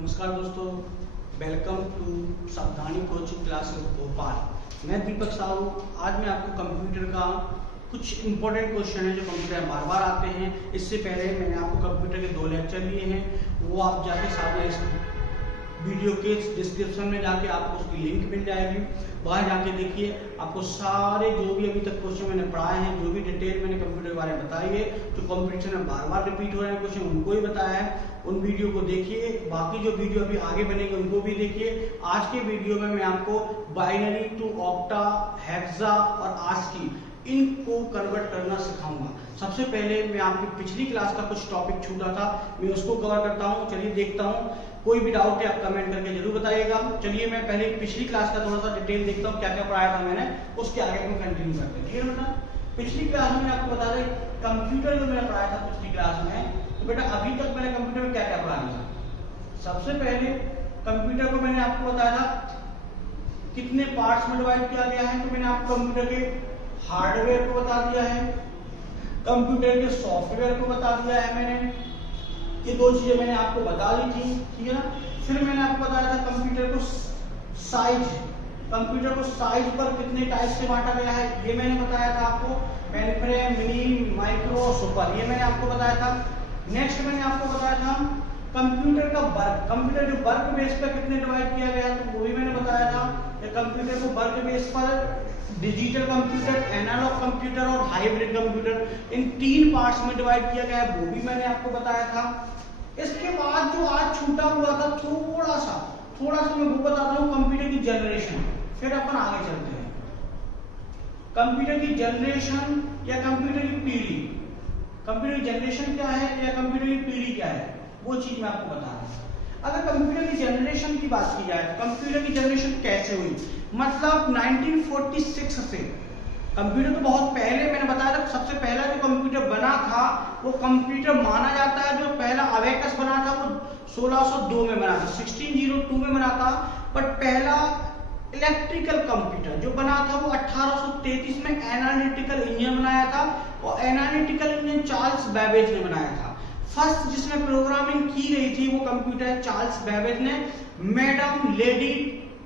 नमस्कार दोस्तों, welcome to सावधानी कोचिंग क्लास भोपाल। मैं दीपक साहू। आज मैं आपको कंप्यूटर का कुछ इंपॉर्टेंट क्वेश्चन है जो कंप्यूटर बार बार आते हैं। इससे पहले मैंने आपको कंप्यूटर के 2 लेक्चर लिए हैं, वो आप जाके सामने इस वीडियो के डिस्क्रिप्शन में जाके आपको उसकी लिंक मिल जाएगी। वहाँ जाके देखिए, आपको सारे जो भी अभी तक क्वेश्चन मैंने पढ़ाए हैं, जो भी डिटेल मैंने कंप्यूटर के बारे में बताई है, जो कंपटीशन में बार बार रिपीट हो रहे हैं क्वेश्चन, उनको ही बताया है। उन वीडियो को देखिए, बाकी जो वीडियो अभी आगे बनेंगे उनको भी देखिए। आज के वीडियो में मैं आपको बाइनरी टू ऑक्टा, हेक्सा और आस्की इनको कन्वर्ट करना सिखाऊंगा। सबसे पहले मैं आपकी पिछली क्लास का कुछ टॉपिक छूटा था, मैं उसको कवर करता हूँ। चलिए देखता हूँ, कोई भी डाउट है आप कमेंट करके जरूर बताइएगा। चलिए मैं पहले पिछली क्लास का थोड़ा सा डिटेल देखता हूँ, क्या क्या पढ़ाया था मैंने, उसके आगे हम कंटिन्यू करते हैं। ठीक है बेटा, पिछली क्लास में आपको बता दें कंप्यूटर जो मैंने पढ़ाया था पिछली क्लास में, तो बेटा अभी तक मैंने कंप्यूटर में क्या क्या पढ़ा था। सबसे पहले कंप्यूटर को मैंने आपको बताया था कितने पार्ट्स में डिवाइड किया गया है, तो मैंने आपको कंप्यूटर के हार्डवेयर को बता दिया है, कंप्यूटर के सॉफ्टवेयर को बता दिया है मैंने। ये 2 चीजें मैंने आपको बता दी थी, ठीक है ना। फिर मैंने आपको बताया था कंप्यूटर को साइज, कंप्यूटर को साइज पर कितने टाइप से बांटा गया है, ये मैंने बताया था आपको। मेनफ्रेम, मिनी, माइक्रो, सुपर, ये मैंने आपको बताया था। नेक्स्ट मैंने आपको बताया था कंप्यूटर का वर्क, कंप्यूटर जो वर्क बेस पर कितने डिवाइड किया गया, तो वो भी मैंने बताया था। कंप्यूटर को वर्क बेस पर डिजिटल कंप्यूटर, एनालॉग कंप्यूटर और हाइब्रिड कंप्यूटर, इन 3 पार्ट्स में डिवाइड किया गया है, वो भी मैंने आपको बताया था। इसके बाद जो आज छूटा हुआ था थोड़ा सा मैं वो बताता हूँ, कंप्यूटर की जनरेशन। फिर अपन आगे चलते हैं। कंप्यूटर की जनरेशन या कंप्यूटर की पीढ़ी, कंप्यूटर की जनरेशन क्या है या कंप्यूटर की पीढ़ी क्या है, वो चीज मैं आपको बता रहा हूँ। अगर कंप्यूटर की जनरेशन की बात की जाए तो कंप्यूटर की जनरेशन कैसे हुई, मतलब 1946 से। कंप्यूटर तो बहुत पहले मैंने बताया था, सबसे पहला जो कंप्यूटर बना था वो कंप्यूटर माना जाता है, जो पहला अबेकस बना था वो 1602 में बना था, 1602 में बना था। बट पहला इलेक्ट्रिकल कंप्यूटर जो बना था वो 1833 में एनालिटिकल इंजन बनाया था, और एनालिटिकल इंजन चार्ल्स बेबेज ने बनाया था। फर्स्ट जिसमें प्रोग्रामिंग की गई थी वो कंप्यूटर चार्ल्स बेबेज ने मैडम लेडी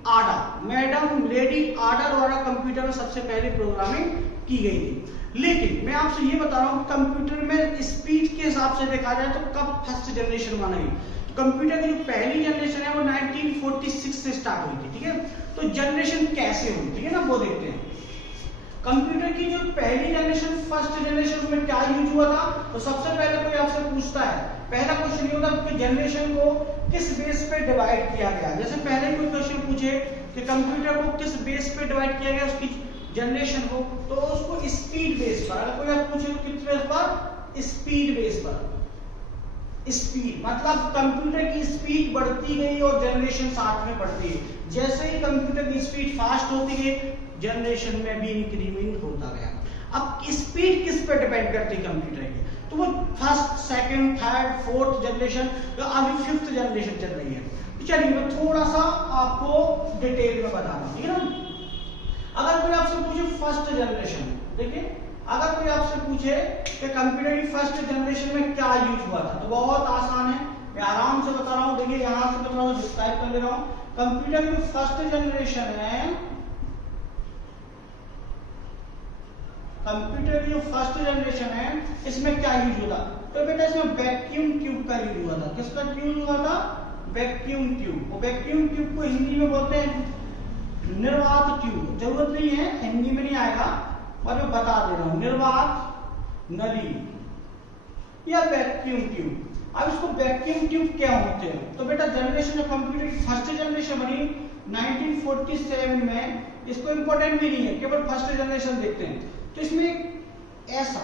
आडर द्वारा कंप्यूटर में सबसे पहले प्रोग्रामिंग की गई थी। लेकिन मैं आपसे ये बता रहा हूँ कंप्यूटर में स्पीड के हिसाब से देखा जाए तो कब फर्स्ट जनरेशन बना गई, तो कंप्यूटर की जो पहली जनरेशन है वो 1946 से स्टार्ट हुई थी। ठीक है, तो जनरेशन कैसे हुई, ठीक है ना, वो देखते हैं। कंप्यूटर की जो पहली जनरेशन, फर्स्ट जनरेशन में क्या यूज हुआ था, तो सबसे पहले कोई आपसे पूछता है, पहला क्वेश्चन ये होता है कि जनरेशन को किस बेस पे डिवाइड किया गया। जैसे पहले कोई क्वेश्चन पूछे कि कंप्यूटर को किस बेस पे डिवाइड किया गया उसकी जनरेशन को, तो उसको स्पीड बेस पर, अगर कोई आप पूछे तो किस बेस पर, स्पीड बेस पर। स्पीड मतलब कंप्यूटर की स्पीड बढ़ती गई और जनरेशन साथ में बढ़ती है। जैसे ही कंप्यूटर की स्पीड फास्ट होती गई, जनरेशन में भी इंक्रीमेंट होता गया। अब स्पीड किस पे डिपेंड करती है कंप्यूटर की, तो वो first, second, third, fourth generation, तो अभी 5th जनरेशन चल रही है। तो चलिए मैं थोड़ा सा आपको डिटेल में बता रहा हूँ, ठीक है ना। अगर कोई आपसे पूछे फर्स्ट जनरेशन, देखिए अगर कोई आपसे पूछे कि कंप्यूटर की फर्स्ट जनरेशन में क्या यूज हुआ था, तो बहुत आसान है, मैं आराम से बता रहा हूँ। देखिए यहां से बता रहा हूँ, डिस्क्राइब कर ले रहा हूँ। कंप्यूटर की फर्स्ट जनरेशन है, कंप्यूटर की जो फर्स्ट जनरेशन है इसमें क्या यूज हुआ था, तो बेटा इसमें वैक्यूम ट्यूब का यूज हुआ था। किसका यूज हुआ था, वैक्यूम ट्यूब। और वैक्यूम ट्यूब को हिंदी में बोलते हैं निर्वात ट्यूब। जरूरत नहीं है, हिंदी में नहीं आएगा और मैं बता दे रहा हूं, निर्वात नली या वैक्यूम ट्यूब। अब इसको वैक्यूम ट्यूब क्या होते हैं, तो बेटा जनरेशन ऑफ कंप्यूटर की फर्स्ट जनरेशन बनी 1947 में। इसको इंपॉर्टेंट भी नहीं है, केवल फर्स्ट जनरेशन देखते हैं। तो इसमें ऐसा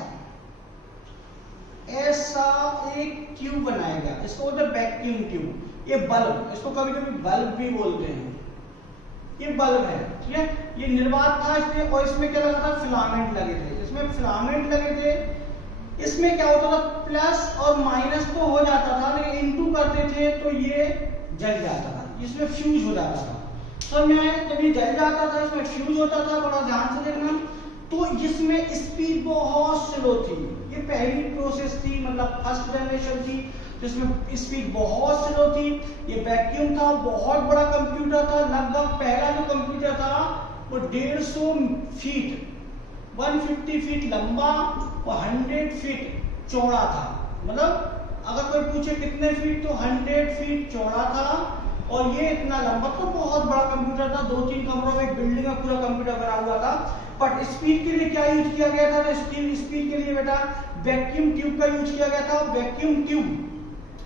एक ट्यूब बनाया गया, इसको बोलते हैं वैक्यूम ट्यूब। ये बल्ब, इसको कभी कभी बल्ब भी बोलते हैं, ये बल्ब है, ठीक है। ये निर्वात था इसमें, और इसमें क्या लगा था, फिलामेंट लगे थे। इसमें फिलामेंट लगे थे। इसमें क्या होता था, प्लस और माइनस तो हो जाता था, लेकिन इनटू करते थे तो ये जल जाता था, इसमें फ्यूज हो जाता था। तो मैं जब ये जल जाता था, इसमें फ्यूज होता था, बड़ा ध्यान से देखना। तो इसमें स्पीड बहुत स्लो थी, ये पहली प्रोसेस थी, मतलब फर्स्ट जनरेशन थी, जिसमें स्पीड बहुत स्लो थी। ये वैक्यूम था, बहुत बड़ा कंप्यूटर था, लगभग पहला जो कंप्यूटर था वो 150 फीट 150 फीट लंबा और 100 फीट चौड़ा था। मतलब अगर कोई पूछे कितने फीट, तो 100 फीट चौड़ा था और ये इतना लंबा, तो बहुत बड़ा कंप्यूटर था। 2-3 कमरों में एक बिल्डिंग में पूरा कंप्यूटर बना हुआ था। बट स्पीड के लिए क्या यूज किया गया था? स्पीड के लिए बेटा वैक्यूम ट्यूब का यूज किया गया था। वैक्यूम ट्यूब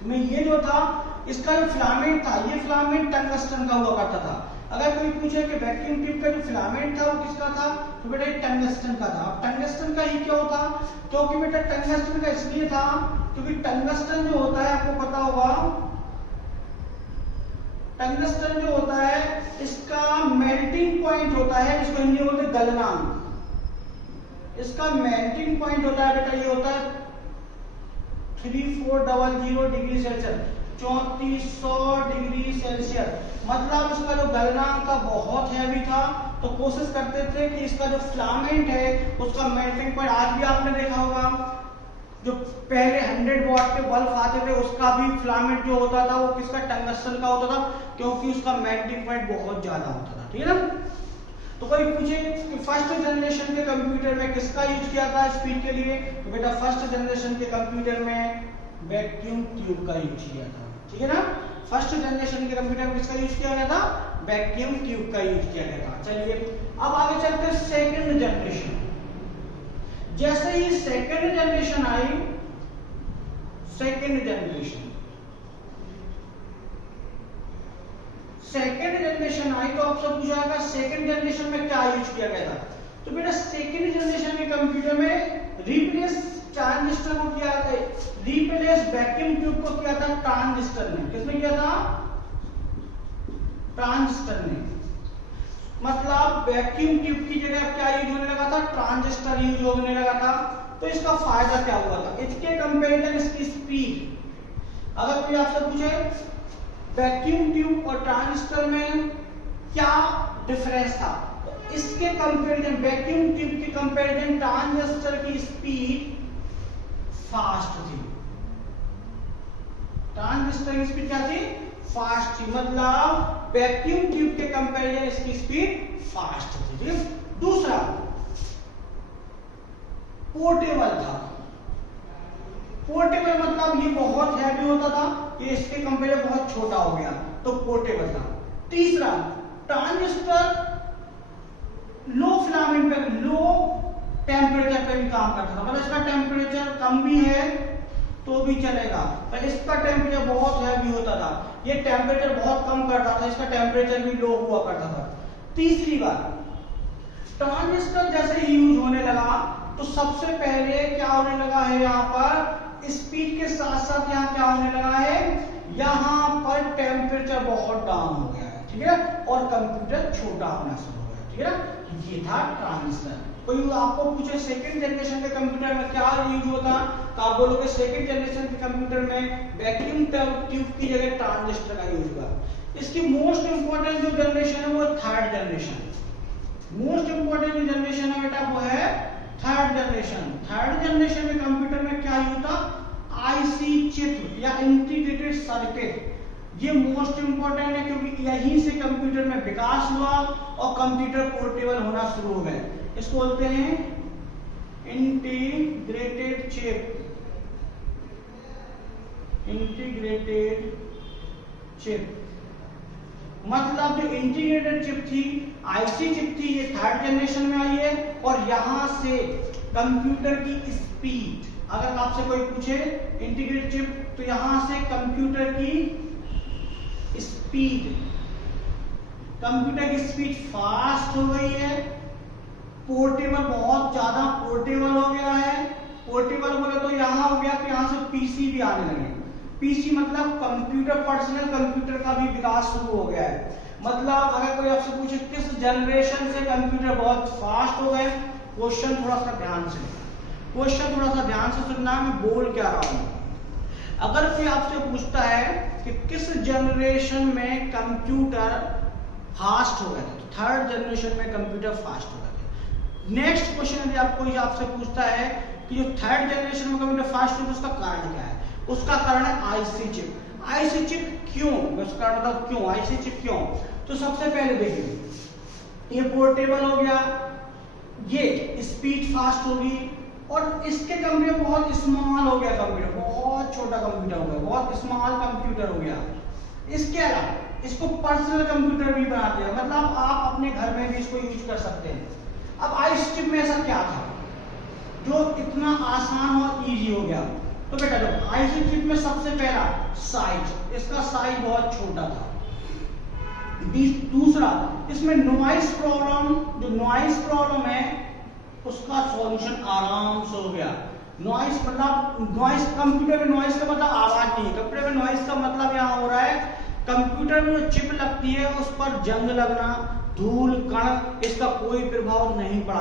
में ये जो था, इसका जो फिलामेंट था, ये फिलामेंट टंगस्टन का हुआ करता था। अगर कोई पूछे कि वैक्यूम ट्यूब का जो फिलामेंट था वो किसका था, तो बेटा टंगस्टन का था। टंगस्टन का ही क्यों था? क्योंकि बेटा टंगस्टन का इसलिए था क्योंकि टंगस्टन जो होता है, आपको पता होगा, टंगस्टन जो होता है इसका मेल्टिंग पॉइंट होता है, जिसको हिंदी में बोलते हैं गलनांक। इसका मेल्टिंग पॉइंट होता है बेटा, ये होता है 3400 डिग्री सेल्सियस, 3400 डिग्री सेल्सियस। मतलब इसका जो गलनांक था बहुत हैवी था, तो कोशिश करते थे कि इसका जो फिलामेंट है उसका मेल्टिंग पॉइंट, आज भी आपने देखा होगा जो पहले 100 वॉट के बल्ब आते थे उसका भी फिलामेंट जो होता था वो किसका, टंगस्टन का होता था, क्योंकि उसका मेल्टिंग पॉइंट बहुत ज्यादा होता था। ठीक है ना? तो कोई पूछे कि फर्स्ट जनरेशन के कंप्यूटर में किसका यूज किया था स्पीड के लिए, तो बेटा फर्स्ट जनरेशन के कंप्यूटर में वैक्यूम ट्यूब का यूज किया था। ठीक है ना? फर्स्ट जनरेशन के कंप्यूटर में किसका यूज किया गया था? वैक्यूम ट्यूब का यूज किया गया था। चलिए अब आगे चलते हैं सेकंड जनरेशन। जैसे ही सेकंड जनरेशन आई, सेकंड जनरेशन आई, तो आपसे पूछा जाएगा सेकंड जनरेशन में क्या यूज किया गया था। तो बेटा सेकंड जनरेशन के कंप्यूटर में रिप्लेस ट्रांजिस्टर को किया था, रिप्लेस वैक्यूम ट्यूब को किया था ट्रांजिस्टर ने। किसने किया था? ट्रांजिस्टर ने। मतलब वैक्यूम ट्यूब की जगह क्या यूज होने लगा था? ट्रांजिस्टर यूज होने लगा था। तो इसका फायदा क्या हुआ था? इसके कंपैरिजन इसकी स्पीड, अगर कोई आपसे पूछे वैक्यूम ट्यूब और ट्रांजिस्टर में क्या डिफरेंस था, तो इसके कंपैरिजन, वैक्यूम ट्यूब के कंपैरिजन ट्रांजिस्टर की स्पीड फास्ट थी। ट्रांजिस्टर की स्पीड क्या थी? फास्ट थी। मतलब वैक्यूम ट्यूब के कंपैरिजन इसकी स्पीड फास्ट थी। ठीक है? दूसरा पोर्टेबल था। पोर्टेबल मतलब ये बहुत हैवी होता था, ये इसके कंपैरिजन बहुत छोटा हो गया, तो पोर्टेबल था। तीसरा ट्रांजिस्टर लो फिलामेंट पे, लो टेम्परेचर पे भी काम करता था। मतलब इसका टेम्परेचर कम भी है तो भी चलेगा, पर इसका टेम्परेचर बहुत हैवी होता था। ये टेम्परेचर बहुत कम करता था, इसका टेम्परेचर भी लो हुआ करता था। तीसरी बात, ट्रांजिस्टर जैसे ही यूज होने लगा तो सबसे पहले क्या होने लगा है, यहाँ पर स्पीड के साथ साथ यहाँ क्या होने लगा है, यहाँ पर टेम्परेचर बहुत डाउन हो गया है। ठीक है? और कंप्यूटर छोटा होना शुरू हो गया। ठीक है ना? ये था ट्रांजिस्टर। कोई आपको पूछे सेकंड जनरेशन के कंप्यूटर में क्या यूज होता, तो आप बोलोगे सेकंड जनरेशन के कंप्यूटर में वैक्यूम ट्यूब की जगह ट्रांजिस्टर का यूज हुआ। इसकी मोस्ट इंपोर्टेंट जो जनरेशन है वो थर्ड जनरेशन। मोस्ट इंपोर्टेंट जो जनरेशन है बेटा वो है थर्ड जनरेशन। थर्ड जनरेशन में कंप्यूटर में क्या यूज था? आईसी चिप या इंटीग्रेटेड सर्किट। ये मोस्ट इंपोर्टेंट है क्योंकि यहीं से कंप्यूटर में विकास हुआ और कंप्यूटर पोर्टेबल होना शुरू हो गए। इसको बोलते हैं इंटीग्रेटेड चिप। इंटीग्रेटेड चिप मतलब जो इंटीग्रेटेड चिप थी, आईसी चिप थी, ये थर्ड जनरेशन में आई है। और यहां से कंप्यूटर की स्पीड, अगर आपसे कोई पूछे इंटीग्रेटेड चिप, तो यहां से कंप्यूटर की स्पीड फास्ट हो गई है। पोर्टेबल, बहुत ज्यादा पोर्टेबल हो गया है। पोर्टेबल बोले तो यहां हो गया कि यहां से पीसी भी आने लगे। पीसी मतलब कंप्यूटर, पर्सनल कंप्यूटर का भी विकास शुरू हो गया है। मतलब अगर कोई आपसे पूछे किस जनरेशन से कंप्यूटर बहुत फास्ट हो गए, क्वेश्चन थोड़ा सा ध्यान से सुनना, मैं बोल क्या रहा हूं। अगर कोई आपसे पूछता है कि किस जनरेशन में कंप्यूटर फास्ट हो गए थे, तो थर्ड जनरेशन में कंप्यूटर फास्ट हो गए थे। नेक्स्ट क्वेश्चन यदि आपको आपसे पूछता है कि जो थर्ड जनरेशन में कंप्यूटर फास्ट हो, तो उसका कारण क्या है? उसका कारण है आईसी चिप। आईसी चिप क्यों, मैं उसका मतलब क्यों आईसी चिप क्यों। तो सबसे पहले देखिए, ये पोर्टेबल हो गया, ये स्पीड फास्ट होगी, और इसके कंप्यूटर बहुत स्मॉल हो गया, कंप्यूटर बहुत छोटा कंप्यूटर हो गया, बहुत स्मॉल कंप्यूटर हो गया। इसके अलावा इसको पर्सनल कंप्यूटर भी बना दिया, मतलब आप अपने घर में भी इसको यूज कर सकते हैं। अब आईसी चिप में ऐसा क्या था जो इतना आसान और इजी हो गया। तो बेटा जो आईसी चिप में सबसे पहला साइज, इसका साइज बहुत छोटा था। दूसरा, इसमें नॉइस प्रॉब्लम, जो नॉइस प्रॉब्लम है उसका सॉल्यूशन आराम से हो गया। नॉइस मतलब नॉइस, कंप्यूटर में नॉइस का मतलब आवाज नहीं है, कंप्यूटर में नॉइस का मतलब यहाँ हो रहा है कंप्यूटर में जो चिप लगती है उस पर जंग लगना, धूल कण, इसका कोई प्रभाव नहीं पड़ा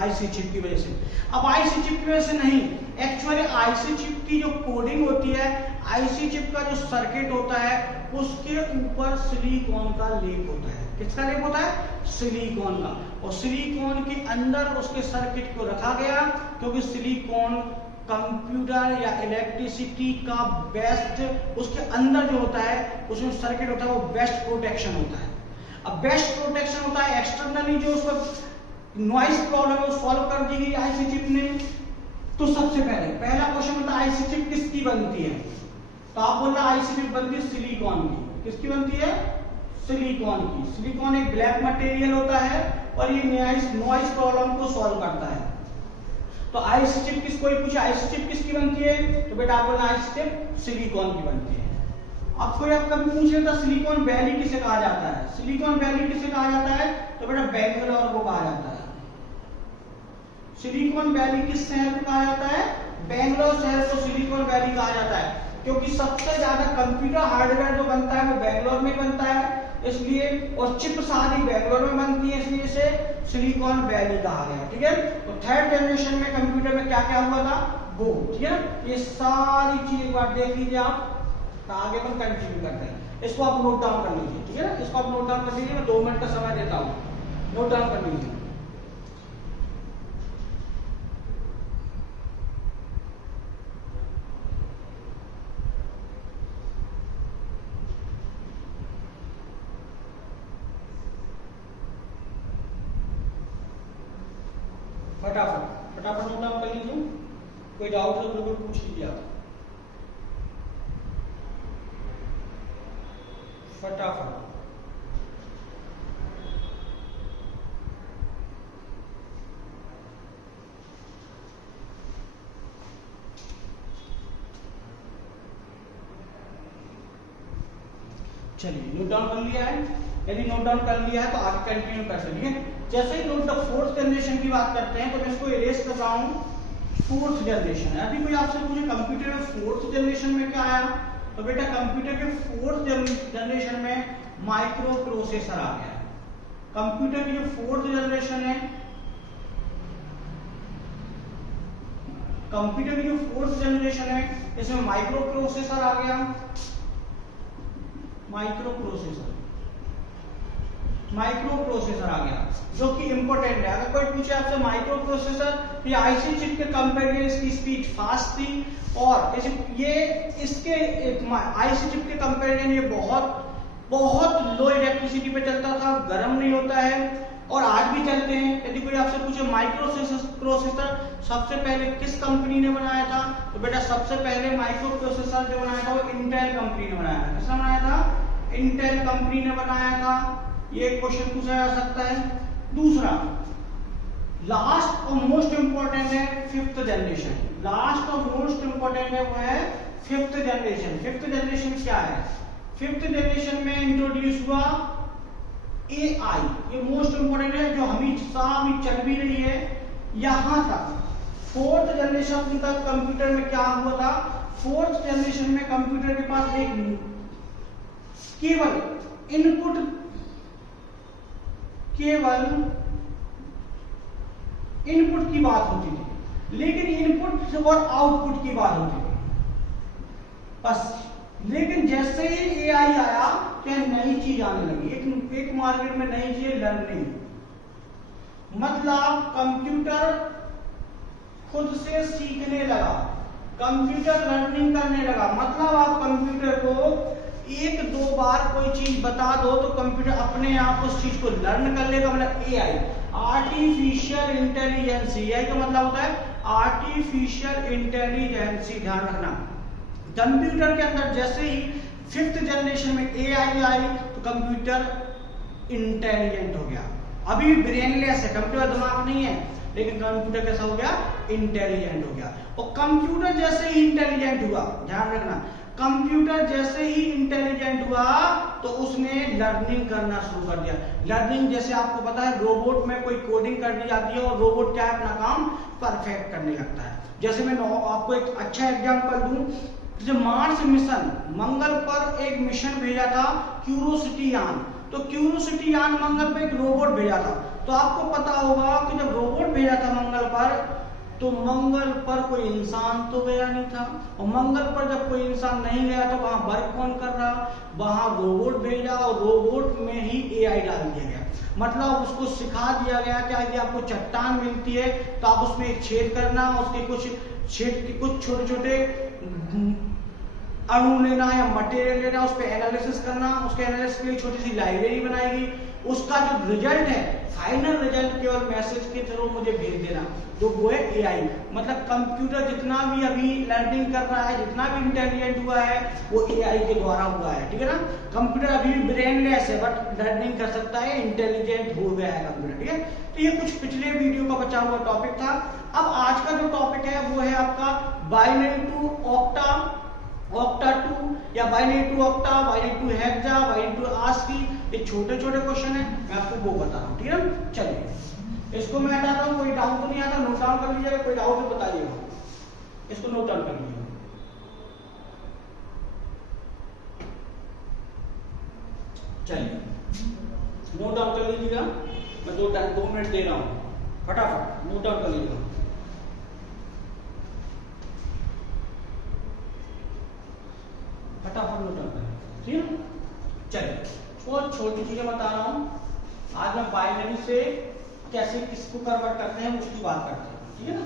आईसी चिप की वजह से। अब आईसी चिप की वजह से नहीं, एक्चुअली आईसी चिप की जो कोडिंग होती है, आईसी चिप का जो सर्किट होता है उसके ऊपर सिलिकॉन का लेप होता है। किसका लेप होता है? सिलिकॉन का। और सिलिकॉन के अंदर उसके सर्किट को रखा गया, क्योंकि सिलिकॉन कंप्यूटर या इलेक्ट्रिसिटी का बेस्ट, उसके अंदर जो होता है उसमें सर्किट होता है वो बेस्ट प्रोटेक्शन होता है। अब बेस्ट प्रोटेक्शन होता है, एक्सटर्नली जो उसका नॉइस प्रॉब्लम है वो सॉल्व कर दी गई आईसी चिप ने। तो सबसे पहले पहला क्वेश्चन होता है आईसी चिप किसकी बनती है? तो आप बोल रहे आईसी चिप बनती है सिलिकॉन की। किसकी बनती है? सिलिकॉन की। सिलिकॉन एक ब्लैक मटेरियल होता है और ये नॉइस प्रॉब्लम को सॉल्व करता है। तो आईसी चिप किस, कोई पूछे आईसी चिप किसकी बनती है, तो बेटा आप बोलना आईसी चिप सिलिकॉन की बनती है। अब कोई आप कभी पूछ लेता सिलिकॉन वैली किसे कहा जाता है? सिलिकॉन वैली किसे कहा जाता है? तो बेटा बेंगलोर को कहा जाता है। सिलिकॉन वैली किस शहर को कहा जाता है? बेंगलोर शहर को सिलिकॉन वैली कहा जाता है, क्योंकि सबसे ज्यादा कंप्यूटर हार्डवेयर जो बनता है वो बेंगलोर में बनता है, इसलिए, और चिप सारी बेंगलोर में बनती है, इसलिए इसे सिलिकॉन वैली कहा गया। ठीक है, तो थर्ड जनरेशन में कंप्यूटर में क्या क्या हुआ था वो, ठीक है, ये सारी चीज एक बार देख लीजिए आप, तो आगे हम कंटिन्यू करते हैं। इसको आप नोट डाउन कर लीजिए, ठीक है ना, इसको आप नोट डाउन कर लीजिए, मैं 2 मिनट का समय देता हूँ, नोट डाउन कर लीजिए। फटाफट नोट डाउन कर लीजिए, कोई डाउट हो तो बिल्कुल पूछ लीजिए आप फटाफट। चलिए नोट डाउन कर लिया है, यदि नोट डाउन कर लिया है तो आगे कंटिन्यू कर सकते हैं। जैसे ही नोट द फोर्थ जनरेशन की बात करते हैं तो मैं इसको इरेज कर रहा हूं। फोर्थ जनरेशन, अभी कोई आपसे पूछे कंप्यूटर में फोर्थ जनरेशन में क्या आया, तो बेटा कंप्यूटर के फोर्थ जनरेशन में माइक्रो प्रोसेसर आ गया। कंप्यूटर की जो फोर्थ जनरेशन है, कंप्यूटर की जो फोर्थ जनरेशन है इसमें माइक्रो प्रोसेसर आ गया। माइक्रो प्रोसेसर आ गया, जो कि इंपॉर्टेंट है। अगर कोई पूछे आपसे माइक्रो प्रोसेसर, ये आईसी चिप के कंपैरिजन इसकी स्पीड फास्ट थी, और ये इसके आईसी चिप के कंपैरिजन ये बहुत लो इलेक्ट्रिसिटी पे चलता था, गर्म नहीं होता है, और आज भी चलते हैं। यदि कोई आपसे पूछे माइक्रो प्रोसेसर सबसे पहले किस कंपनी ने बनाया था, तो बेटा सबसे पहले माइक्रो प्रोसेसर जो बनाया था वो इंटेल कंपनी ने बनाया था। किसने बनाया था? इंटेल कंपनी ने बनाया था। ये क्वेश्चन पूछा जा सकता है। दूसरा, लास्ट और मोस्ट इंपॉर्टेंट है फिफ्थ जनरेशन। लास्ट और मोस्ट इंपॉर्टेंट है वो है फिफ्थ जनरेशन। फिफ्थ जनरेशन क्या है? फिफ्थ जनरेशन में इंट्रोड्यूस हुआ एआई। ये मोस्ट इंपॉर्टेंट है, जो हमेशा चल भी रही है यहां तक। फोर्थ जनरेशन तक कंप्यूटर में क्या हुआ था? फोर्थ जनरेशन में कंप्यूटर के पास एक केवल इनपुट की बात होती थी, लेकिन इनपुट और आउटपुट की बात होती थी बस। लेकिन जैसे ही एआई आया, क्या नई चीज आने लगी, एक मार्केट में नई चीज लर्निंग, मतलब कंप्यूटर खुद से सीखने लगा। कंप्यूटर लर्निंग करने लगा, मतलब आप कंप्यूटर को एक दो बार कोई चीज बता दो तो कंप्यूटर अपने आप उस चीज को लर्न कर लेगा। मतलब एआई, आर्टिफिशियल इंटेलिजेंस, एआई का मतलब होता है आर्टिफिशियल इंटेलिजेंस। ध्यान रखना, कंप्यूटर के अंदर जैसे ही 5th जनरेशन में एआई आई तो कंप्यूटर इंटेलिजेंट हो गया। अभी भी ब्रेनलेस है, कंप्यूटर दिमाग नहीं है, लेकिन कंप्यूटर कैसा हो गया? इंटेलिजेंट हो गया। और कंप्यूटर जैसे ही इंटेलिजेंट हुआ, ध्यान रखना, कंप्यूटर जैसे ही इंटेलिजेंट हुआ तो उसने लर्निंग करना शुरू कर दिया। लर्निंग जैसे आपको पता है रोबोट में कोई कोडिंग कर दी जाती है और रोबोट क्या अपना काम परफेक्ट करने लगता है। जैसे मैं आपको एक अच्छा एग्जांपल दूं, जैसे मार्स मिशन, मंगल पर एक मिशन भेजा था क्यूरोसिटी यान, तो क्यूरोसिटी यान मंगल पर एक रोबोट भेजा था। तो आपको पता होगा कि जब रोबोट भेजा था मंगल पर तो मंगल पर कोई इंसान तो गया नहीं था, और मंगल पर जब कोई इंसान नहीं गया तो वहां वर्क कौन कर रहा? वहां रोबोट भेजा और रोबोट में ही एआई डाल दिया गया। मतलब उसको सिखा दिया गया कि यदि आपको चट्टान मिलती है तो आप उसमें एक छेद करना, उसके कुछ छेद के कुछ छोटे छोटे अणु लेना या मटेरियल लेना, उस पर एनालिसिस करना, उसके एनालिसिस के लिए छोटी सी लाइब्रेरी बनाएगी, उसका जो रिजल्ट है फाइनल रिजल्ट केवल मैसेज के थ्रू मुझे भेज देना, तो वो है एआई। मतलब कंप्यूटर जितना भी अभी लर्निंग कर रहा है, जितना भी इंटेलिजेंट हुआ है, वो एआई के द्वारा हुआ है। ठीक है ना, कंप्यूटर अभी भी ब्रेनलेस है बट लर्निंग कर सकता है, इंटेलिजेंट हो गया है कंप्यूटर। ठीक है, तो ये कुछ पिछले वीडियो का बचा हुआ टॉपिक था। अब आज का जो टॉपिक है वो है आपका binary to octa, octa to या binary to octa, binary to hexa, binary to ASCII. ये छोटे छोटे क्वेश्चन है, मैं आपको वो बता रहा हूँ। ठीक है, चलिए इसको मैं हटाता हूँ, कोई डाउट तो नहीं आता, नोट डाउन कर लीजिएगा, कोई डाउट तो बताइएगा, इसको नोट डाउन कर लीजिएगा। चलिए नोट डाउन कर लीजिएगा, मैं 2 मिनट दे रहा हूँ, फटाफट नोट डाउन कर लीजिएगा। फटाफट नोट डाउन करें, ठीक है। चलिए बहुत छोटी चीजें बता रहा हूँ, आज मैं बाइनरी से कैसे किसको कन्वर्ट करते हैं उसकी बात करते हैं। ठीक है ना,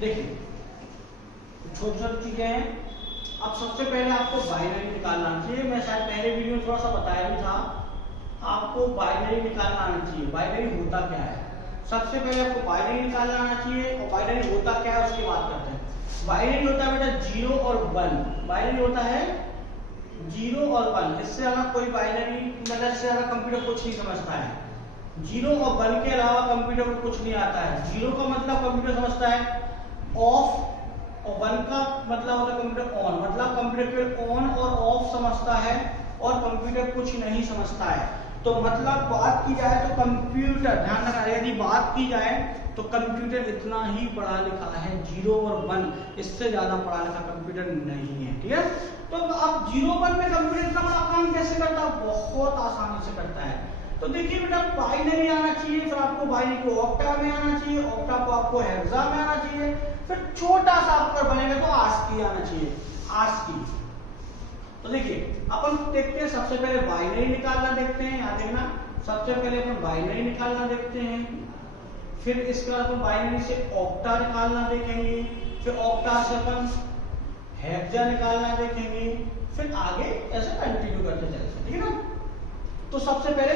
देखिए छोटी छोटी चीजें हैं। अब सबसे पहले आपको बाइनरी निकालना चाहिए, मैं शायद पहले वीडियो में थोड़ा सा बताया भी था, आपको बाइनरी निकालना आना चाहिए। बाइनरी होता क्या है, सबसे पहले आपको बाइनरी निकालना आना चाहिए, और बाइनरी होता क्या है उसकी बात करते हैं। बाइनरी होता है बेटा 0 और 1, बाइनरी होता है 0 और 1, इससे ज्यादा कोई बाइनरी मतलब इससे ज्यादा कंप्यूटर कुछ नहीं समझता है। 0 और 1 के अलावा कंप्यूटर को कुछ नहीं आता है। 0 का मतलब कंप्यूटर समझता है ऑफ, और 1 का मतलब होता है कंप्यूटर ऑन, मतलब कंप्यूटर केवल ऑन और ऑफ समझता है और कंप्यूटर कुछ नहीं समझता है। तो मतलब बात की जाए तो कंप्यूटर, ध्यान रखना, यदि बात की जाए तो कंप्यूटर इतना ही पढ़ा लिखा है 0 और 1, इससे ज्यादा पढ़ा लिखा कंप्यूटर नहीं है। ठीक है, तो अब 0 1 में कंप्यूटर इतना बड़ा काम कैसे करता है? बहुत आसानी से करता है। तो देखिए बेटा बाइनरी आना चाहिए, फिर आपको बाइनरी को ऑक्टा में आना चाहिए, ऑक्टा को आपको हेक्सा में आना चाहिए, फिर छोटा सा आपका बनेगा तो आस्की आना चाहिए, आस्की। तो देखिए अपन देखते हैं, सबसे पहले बाइनरी निकालना देखते हैं, यहाँ देखना, सबसे पहले अपन बाइनरी निकालना देखते हैं, फिर इसके बाद अपन बाइनरी से ऑक्टा निकालना देखेंगे, फिर ऑक्टा से अपन हेक्सा निकालना देखेंगे, फिर आगे ऐसे कंटिन्यू करते चलेंगे। ठीक है ना, तो सबसे पहले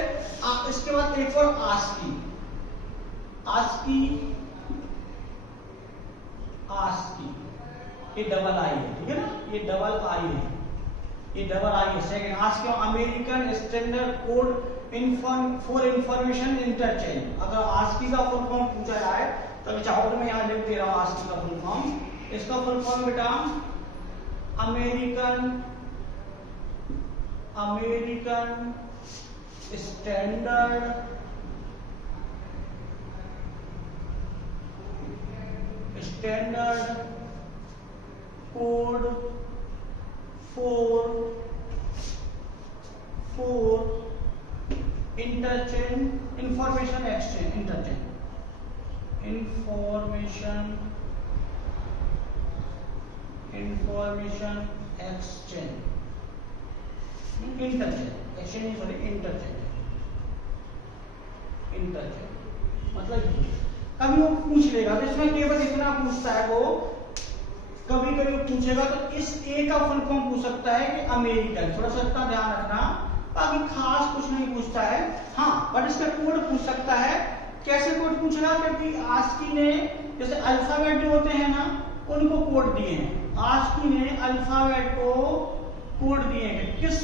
इसके बाद एक और आस्की, आस्की, आस्की, ये डबल आई है। ठीक है ना, ये डबल आई है, ये डबल आई है। Second ASCII American standard code for information interchange. अगर आस्की का फुल फॉर्म पूछा जाए तो चाहो तो मैं यहाँ लिख दे रहा हूँ आस्की का फुल फॉर्म। इसका फुल फॉर्म बेटा American standard code for interchange information exchange, interchange. Exchange नहीं सॉरी इंटरचेंज, इंटरचेंज मतलब कभी वो पूछ लेगा तो इसमें केवल इतना पूछता है वो, कभी कभी पूछेगा तो इस ए का फुल फॉर्म पूछ सकता है कि अमेरिकन, थोड़ा सा इतना ध्यान रखना, बाकी खास कुछ नहीं पूछता है। हाँ बट इसका कोड पूछ सकता है। कैसे कोड पूछेगा, क्योंकि आस्की ने जैसे अल्फाबेट जो होते हैं ना उनको कोड दिए हैं, आस्की ने अल्फाबेट को कोड दिए हैं कि किस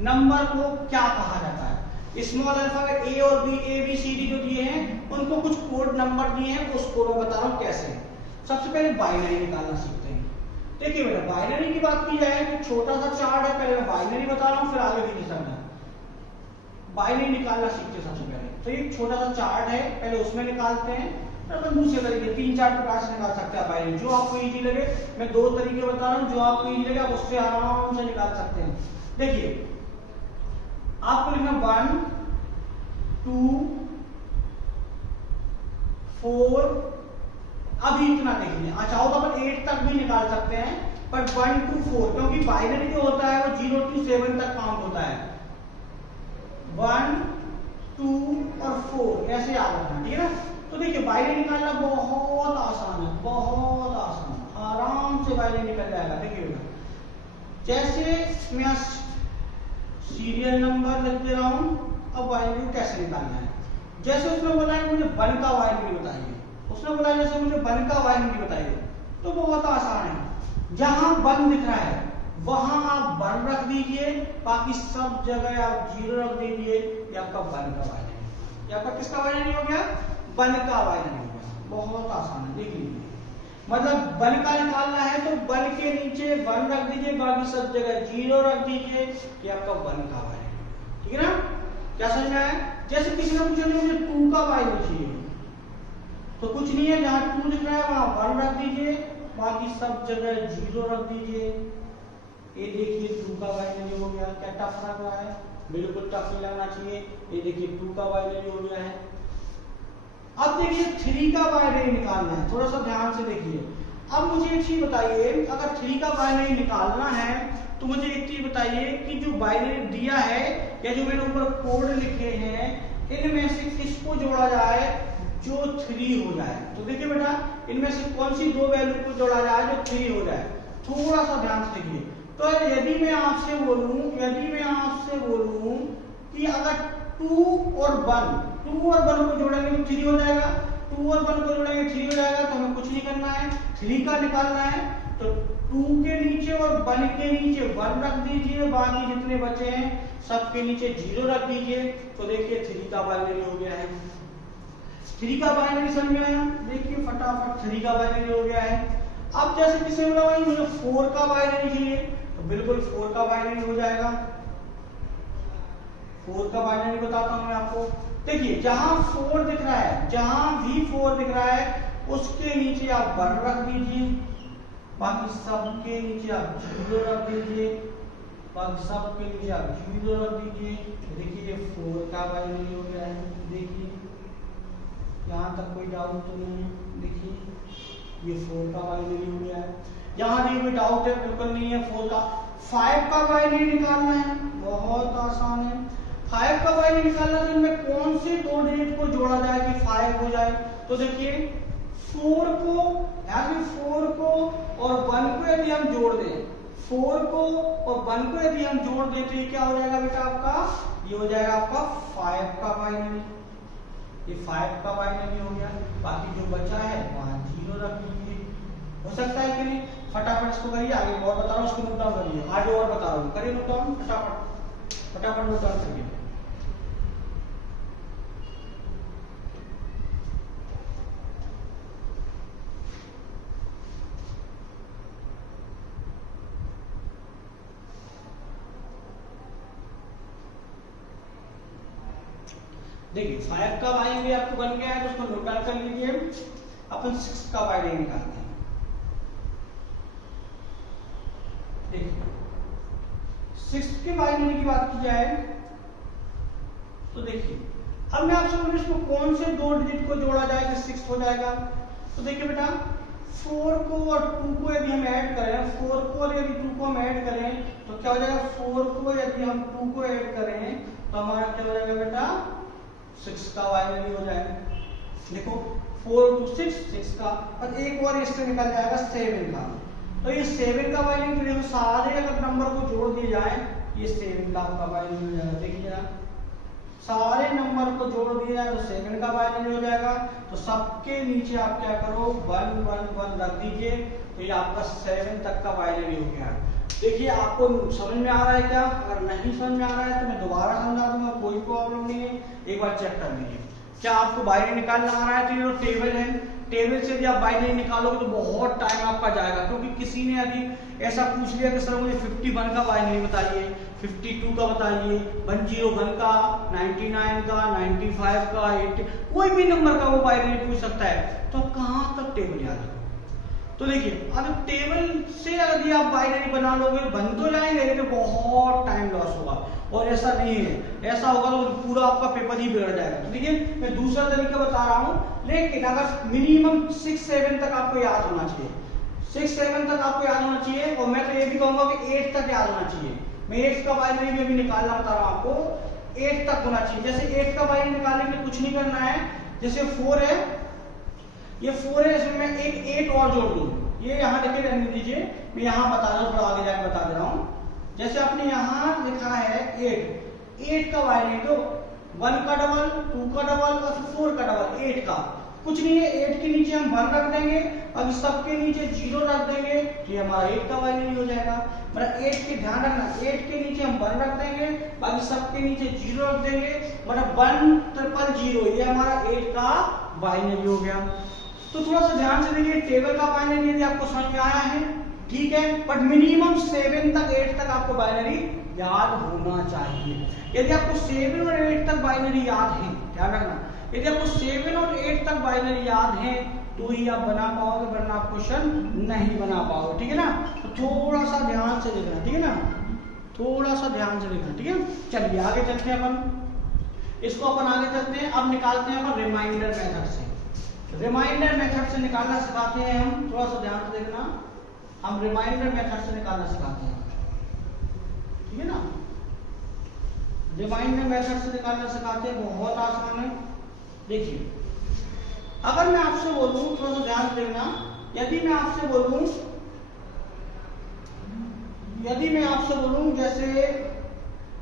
नंबर को क्या कहा जाता है। स्मॉल अल्फाबेट ए और B, A B C D जो दिए हैं उनको कुछ कोड नंबर दिए हैं, उसको मैं बता रहा हूँ कैसे। सबसे पहले बाइनरी निकालना सीखते हैं। देखिए बेटा बाइनरी की बात की जाए तो छोटा सा चार्ट है, पहले मैं बाइनरी बता रहा हूँ फिर आगे भी समझना। बाइनरी निकालना सीखते हैं सबसे पहले, तो एक छोटा सा चार्ट है पहले उसमें निकालते हैं, अपन दूसरे तरीके 3-4 प्रकार से निकाल सकते हैं बाइनरी, जो आपको इजी लगे। मैं 2 तरीके बता रहा हूँ, जो आपको इजी लगे आप उससे आराम से निकाल सकते हैं। देखिए आपको लिखना 1 2 4, अभी इतना देखिए, चाहो तो अपन 8 तक भी निकाल सकते हैं, पर 1 to 4 क्योंकि बाइनरी जो होता है वो 0 to 7 तक काउंट होता है। 1 2 और 4 ऐसे याद रखना, ठीक है ना। तो देखिए बाइनरी निकालना बहुत आसान है, बहुत आसान, आराम से बाइनरी निकल जाएगा। देखिए जैसे मैं सीरियल नंबर लिख दे रहा हूं, अब बाइनरी कैसे निकालना है। जैसे उसने बोला है मुझे 1 का बाइनरी बताइए, उसने बोला जैसे मुझे 1 का बाइनरी बताइए, तो बहुत आसान है। जहां 1 दिख रहा है वहां आप 1 रख दीजिए, बाकी सब जगह आप 0 रख दीजिए, ये आपका 1 का बाइनरी। ये आपका किसका बाइनरी हो गया, 1 का बाइनरी हो गया। बहुत आसान है, देख लीजिए। मतलब 1 का निकालना है तो 1 के नीचे 1 रख दीजिए, बाकी सब जगह 0 रख दीजिए, ये आपका 1 का बाइनरी, ठीक है ना। क्या समझ में आया। जैसे किसी ने पूछा मुझे 2 का बाइनरी चाहिए, तो कुछ नहीं है, जहां 2 दिख रहा है वहां 1 रख दीजिए, बाकी सब जगह 0 रख दीजिए। ये देखिए 2 का बाइनरी हो गया। क्या टफ लग रहा है, बिल्कुल टफ नहीं लगना चाहिए। ये देखिए 2 का बाइनरी हो गया है। अब देखिए 3 का बाइनरी निकालना है, थोड़ा सा ध्यान से देखिए। अब मुझे एक चीज बताइए, अगर 3 का बाइनरी निकालना है तो मुझे एक चीज बताइए कि जो बाइनरी दिया है या जो मैंने ऊपर कोड लिखे हैं इनमें से किसको जोड़ा जाए जो 3 हो जाए। तो देखिए बेटा इनमें से कौन सी 2 वैल्यू को जोड़ा जाए जो 3 हो जाए, थोड़ा सा ध्यान से देखिए। तो यदि मैं आपसे बोलूं कि अगर 2 और 1 को जोड़ेंगे तो 3 हो जाएगा, 2 और 1 को जोड़ेंगे 3 हो जाएगा, तो हमें कुछ नहीं करना है, 3 का निकालना है। तो 2 के नीचे और 1 के नीचे 1 रख दीजिए, बाकी जितने बचे हैं सबके नीचे 0 रख दीजिए। तो देखिए 3 का बाइनरी हो गया है। 3 का बाइनरी समझ में आया, देखिए फटाफट 3 का बाइनरी हो गया है। अब जैसे किसी बोला भाई मुझे 4 का बाइनरी चाहिए, तो बिल्कुल 4 का बाइनरी हो जाएगा। 4 का बाइनरी बताता हूं मैं आपको। देखिए जहां 4 दिख रहा है, जहां भी 4 दिख रहा है उसके नीचे आप 1 रख दीजिए, बाकी सबके नीचे आप 0 रख दीजिए, बाकी सबके नीचे आप 0 रख दीजिए। देखिए ये 4 का बाइनरी हो गया है। देखिए यहाँ तक कोई डाउट तो नहीं है, देखिए ये 4 का बाइनरी हो गया है। यहाँ नहीं कोई डाउट है, बिल्कुल नहीं है 4 का। 5 का बाइनरी निकालना है, बहुत आसान है। 5 का बाइनरी निकालना है, इनमें कौन से 2 डिजिट को जोड़ा जाए कि 5 हो जाए। तो देखिए 4 को और 1 को यदि हम जोड़ दें, 4 को और 1 को यदि हम जोड़ दें तो ये क्या हो जाएगा बेटा आपका, ये हो जाएगा आपका 5 का बाइनरी। ये 5 का बाइनरी हो गया, बाकी जो बचा है वहां 0 रख दीजिए। हो सकता है कि नहीं, फटाफट इसको करिए। आगे और बता रहा हूँ, उसको नोट डाउन करिए, आगे और बता रहा हूँ, करिए नोट डाउन फटाफट नोट डाउन करिए। देखिए 5 का बाइनरी आपको बन गया है, तो उसको नोट डाउन कर लीजिए। अपन 6 का बाइनरी निकालते हैं। देखिए 6 के बाइनरी की बात की जाए तो देखिए अब मैं आपसे बोलूं इसको कौन से 2 डिजिट को जोड़ा जाए कि 6 हो जाएगा। तो देखिए बेटा 4 को और 2 को यदि हम ऐड करें, 4 को और यदि 2 को हम ऐड करें तो क्या हो जाएगा, 4 को यदि हम 2 को ऐड करें तो हमारा क्या हो जाएगा बेटा, 6 का बाइनरी हो जाएगा। देखो 4 to 6, 6 का, और एक और इससे निकल जाएगा 7 का। तो ये 7 का बाइनरी, तो देखो सारे अगर नंबर को जोड़ दिए जाए ये 7 का आपका बाइनरी हो जाएगा। देखिए जरा, सारे नंबर को जोड़ दिया जाए तो 7 का बाइनरी हो जाएगा। तो सबके नीचे आप क्या करो, 1 1 1 रख दीजिए, तो ये आपका 7 तक का बाइनरी हो गया। देखिए आपको समझ में आ रहा है क्या? अगर नहीं समझ में आ रहा है तो मैं दोबारा समझा दूंगा, कोई प्रॉब्लम नहीं है, एक बार चेक कर लीजिए। क्या आपको बाइनरी निकालना आ रहा है? तो ये टेबल है, टेबल से यदि आप बाइनरी निकालोगे तो बहुत टाइम आपका जाएगा, क्योंकि किसी ने यदि ऐसा पूछ लिया कि सर मुझे 51 का बाइनरी बताइए, 52 का बताइए, 101 का, 99 का, 95 का, 80, कोई भी नंबर का वो बाइनरी पूछ सकता है, तो आप कहाँ तक टेबल याद रखोगे? तो देखिए अब टेबल से यदि आप बाइनरी बना लोगे, बन तो जाएंगे लेकिन बहुत टाइम लॉस होगा, और ऐसा नहीं है, ऐसा होगा तो पूरा आपका पेपर ही बिगड़ जाएगा। तो देखिए मैं दूसरा तरीका बता रहा हूँ, लेकिन अगर मिनिमम 6-7 तक आपको याद होना चाहिए, 6-7 तक आपको याद होना चाहिए, और मैं तो ये भी कहूंगा कि 8 तक याद होना चाहिए। मैं 8 का बाइनरी भी अभी निकालना बता रहा हूँ आपको, 8 तक होना चाहिए। जैसे 8 का बाइनरी निकालने के लिए कुछ नहीं करना है, जैसे 4 है, ये 4 है, इसमें मैं एक 8 और जोड़ दूं, ये यहाँ लिखे रहने दीजिए, मैं यहाँ बता रहा हूँ, थोड़ा आगे जाकर बता दे रहा हूँ। जैसे आपने यहाँ लिखा है 8 का बाइनरी, तो 1 का डबल, 2 का डबल और 4 का डबल, 8 का कुछ नहीं है, 8 के नीचे हम 1 रख देंगे, अब सबके नीचे 0 रख देंगे, तो ये हमारा 8 का बाइनरी हो जाएगा। मतलब 8 के ध्यान रखना, 8 के नीचे हम 1 रख देंगे, बाकी सबके नीचे 0 रख देंगे, मतलब 10000, ये हमारा 8 का बाइनरी हो गया। तो थोड़ा सा ध्यान से देखिए, टेबल का बाइनरी यदि आपको समझ में आया है ठीक है, बट मिनिमम 7 तक 8 तक आपको बाइनरी याद होना चाहिए। यदि आपको 7 और 8 तक बाइनरी याद है, ध्यान रखना, यदि आपको 7 और 8 तक बाइनरी याद है तो ही आप बना पाओगे, वरना आप क्वेश्चन नहीं बना पाओगे, ठीक है ना। तो थोड़ा सा ध्यान से देखना, ठीक है ना, थोड़ा सा ध्यान से देखना, ठीक है। चलिए आगे चलते हैं, अपन इसको अपन आगे चलते हैं। अब निकालते हैं अपन रिमाइंडर मेथड से, रिमाइंडर मेथड से निकालना सिखाते हैं हम, थोड़ा सा ध्यान से देखना, हम रिमाइंडर मेथड से निकालना सिखाते हैं, ठीक है ना। रिमाइंडर मेथड से निकालना सिखाते हैं, बहुत आसान है। देखिए अगर मैं आपसे बोलूं, थोड़ा सा ध्यान से देखना, यदि मैं आपसे बोलूं जैसे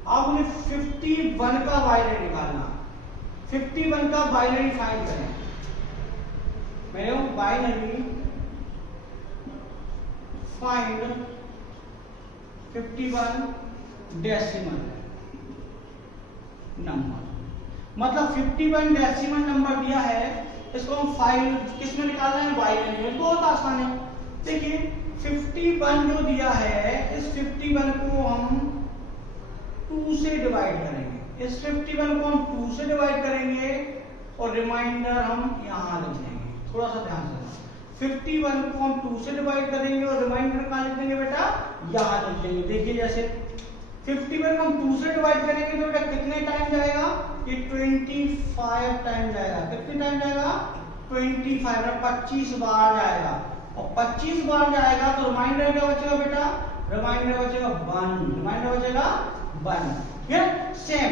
आप मुझे 51 का बाइनरी निकालना, 51 का बाइनरी फाइंड करें, मैं बाइनरी फाइंड 51 डेसिमल नंबर, मतलब 51 डेसिमल नंबर दिया है, इसको हम फाइल किस में निकालना है, बाइनरी में। बहुत आसान है, देखिए 51 जो दिया है, इस 51 को हम 2 से डिवाइड करेंगे, इस 51 को हम 2 से डिवाइड करेंगे और रिमाइंडर हम यहाँ लिख देंगे। थोड़ा सा ध्यान से, 51 को हम 2 से डिवाइड करेंगे और रिमाइंडर कहाँ लिख देंगे बेटा, यहाँ लिख देंगे। देखिए जैसे 51 को हम 2 से डिवाइड करेंगे तो बेटा कितने टाइम जाएगा, ये 25 टाइम जाएगा। कितने टाइम जाएगा, 25, 25 बार जाएगा, और 25 बार जाएगा तो रिमाइंडर क्या बचेगा बेटा, रिमाइंडर बचेगा 1, रिमाइंडर बचेगा 1, ठीक है। सेम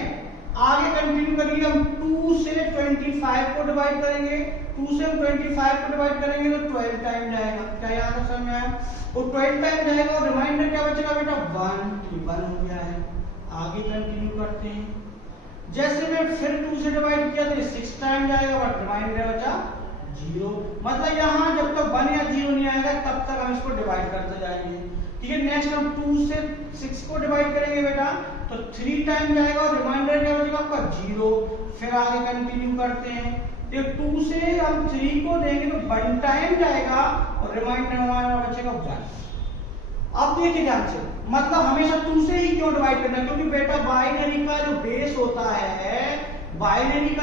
आगे कंटिन्यू करिए, हम 2 से 25 को डिवाइड करेंगे, 2 से हम 25 को डिवाइड करेंगे तो 12 टाइम जाएगा। क्या याद है समझ में आया, वो 12 टाइम जाएगा और रिमाइंडर क्या बचेगा बेटा 1 हो गया है। आगे कंटिन्यू करते हैं, जैसे मैं फिर 2 से डिवाइड किया तो 6 टाइम जाएगा, बट रिमाइंडर बचा 0, मतलब यहाँ जब तक 1 या 0 नहीं आएगा तब तक हम इसको डिवाइड करते जाएंगे, ठीक है। नेक्स्ट हम 2 से 6 को डिवाइड करेंगे बेटा, तो 3 टाइम जाएगा और रिमाइंडर क्या बचेगा आपका 0। फिर आगे कंटिन्यू करते हैं, ये 2 से हम 3 को देंगे तो 1 टाइम जाएगा और रिमाइंडर हमारा बचेगा 1। अब देखिए ध्यान से, मतलब हमेशा 2 से ही क्यों डिवाइड करना है, क्योंकि बेटा बाइनरी का जो बेस होता है, बाइनरी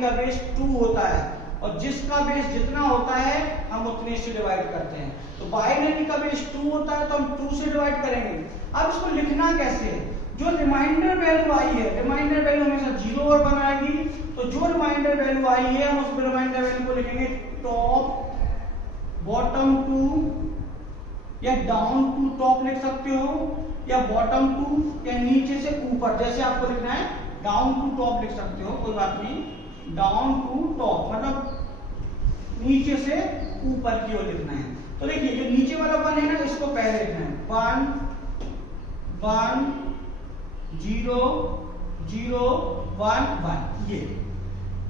का बेस 2 होता है, और जिसका बेस जितना होता है हम उतने से डिवाइड करते हैं। तो बाइनरी का बेस 2 होता है तो हम 2 से डिवाइड करेंगे। अब इसको लिखना कैसे है, जो रिमाइंडर वैल्यू आई है, रिमाइंडर वैल्यू हमेशा 0 और 1 आएगी, तो जो रिमाइंडर वैल्यू आई है हम उस रिमाइंडर वैल्यू को लिखेंगे टॉप बॉटम टू या डाउन टू टॉप लिख सकते हो, या बॉटम टू या नीचे से ऊपर, जैसे आपको लिखना है डाउन टू टॉप लिख सकते हो, कोई बात नहीं। डाउन टू टॉप मतलब नीचे से ऊपर की ओर लिखना है। तो देखिए जो नीचे वाला 1 है ना, इसको पहले लिखना है 1 1 0 0 1 1।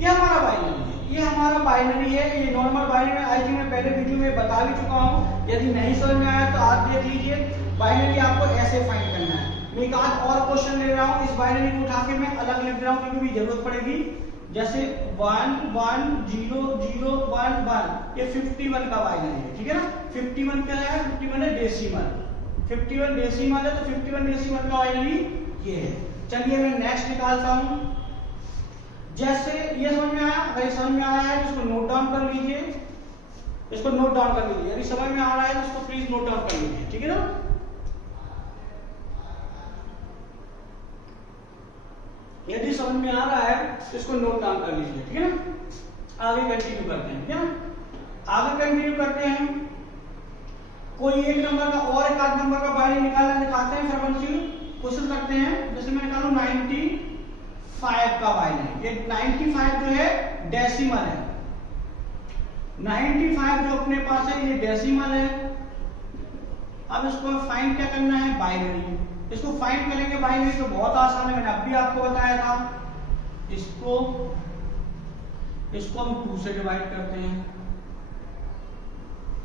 ये हमारा बाइनरी है, ये हमारा बाइनरी है, ये नॉर्मल बाइनरी। आई थिंक मैं पहले वीडियो में बता भी चुका हूँ, यदि नहीं समझ में आया तो आप देख लीजिए। बाइनरी आपको ऐसे फाइंड करना है। मैं एक आध और क्वेश्चन ले रहा हूँ, इस बाइनरी को उठा के मैं अलग लिख रहा हूँ क्योंकि भी जरूरत पड़ेगी। जैसे 1 1 0 0 1 1, ये 51 का बाइनरी है, ठीक है ना। 51 क्या है? 51 है डेसिमल, 51 डेसिमल है, तो 51 डेसिमल का बाइनरी ये है। चलिए मैं नेक्स्ट निकालता हूँ। जैसे ये समझ में आया? अगर समझ में आया है तो इसको नोट डाउन कर लीजिए, इसको नोट डाउन कर लीजिए। यदि समझ में आ रहा है तो इसको प्लीज नोट डाउन कर लीजिए, ठीक है ना। यदि समझ में आ रहा है तो इसको नोट डाउन कर लीजिए, ठीक है ना। आगे कंटिन्यू करते हैं, ठीक है ना। आगे कंटिन्यू करते हैं। कोई एक नंबर का और एक आध नंबर का बाइनरी निकालना दिखाते हैं, फिर अपन क्वेश्चन करते हैं। जैसे मैं निकालूं 95 का बाइनरी। ये 95 जो है डेसिमल है, 95 जो अपने पास है ये डेसिमल है। अब इसको फाइंड क्या करना है? बाइनरी। इसको फाइंड करेंगे बाइनरी तो बहुत आसान है, मैंने अभी आपको बताया था। इसको हम 2 से डिवाइड करते हैं।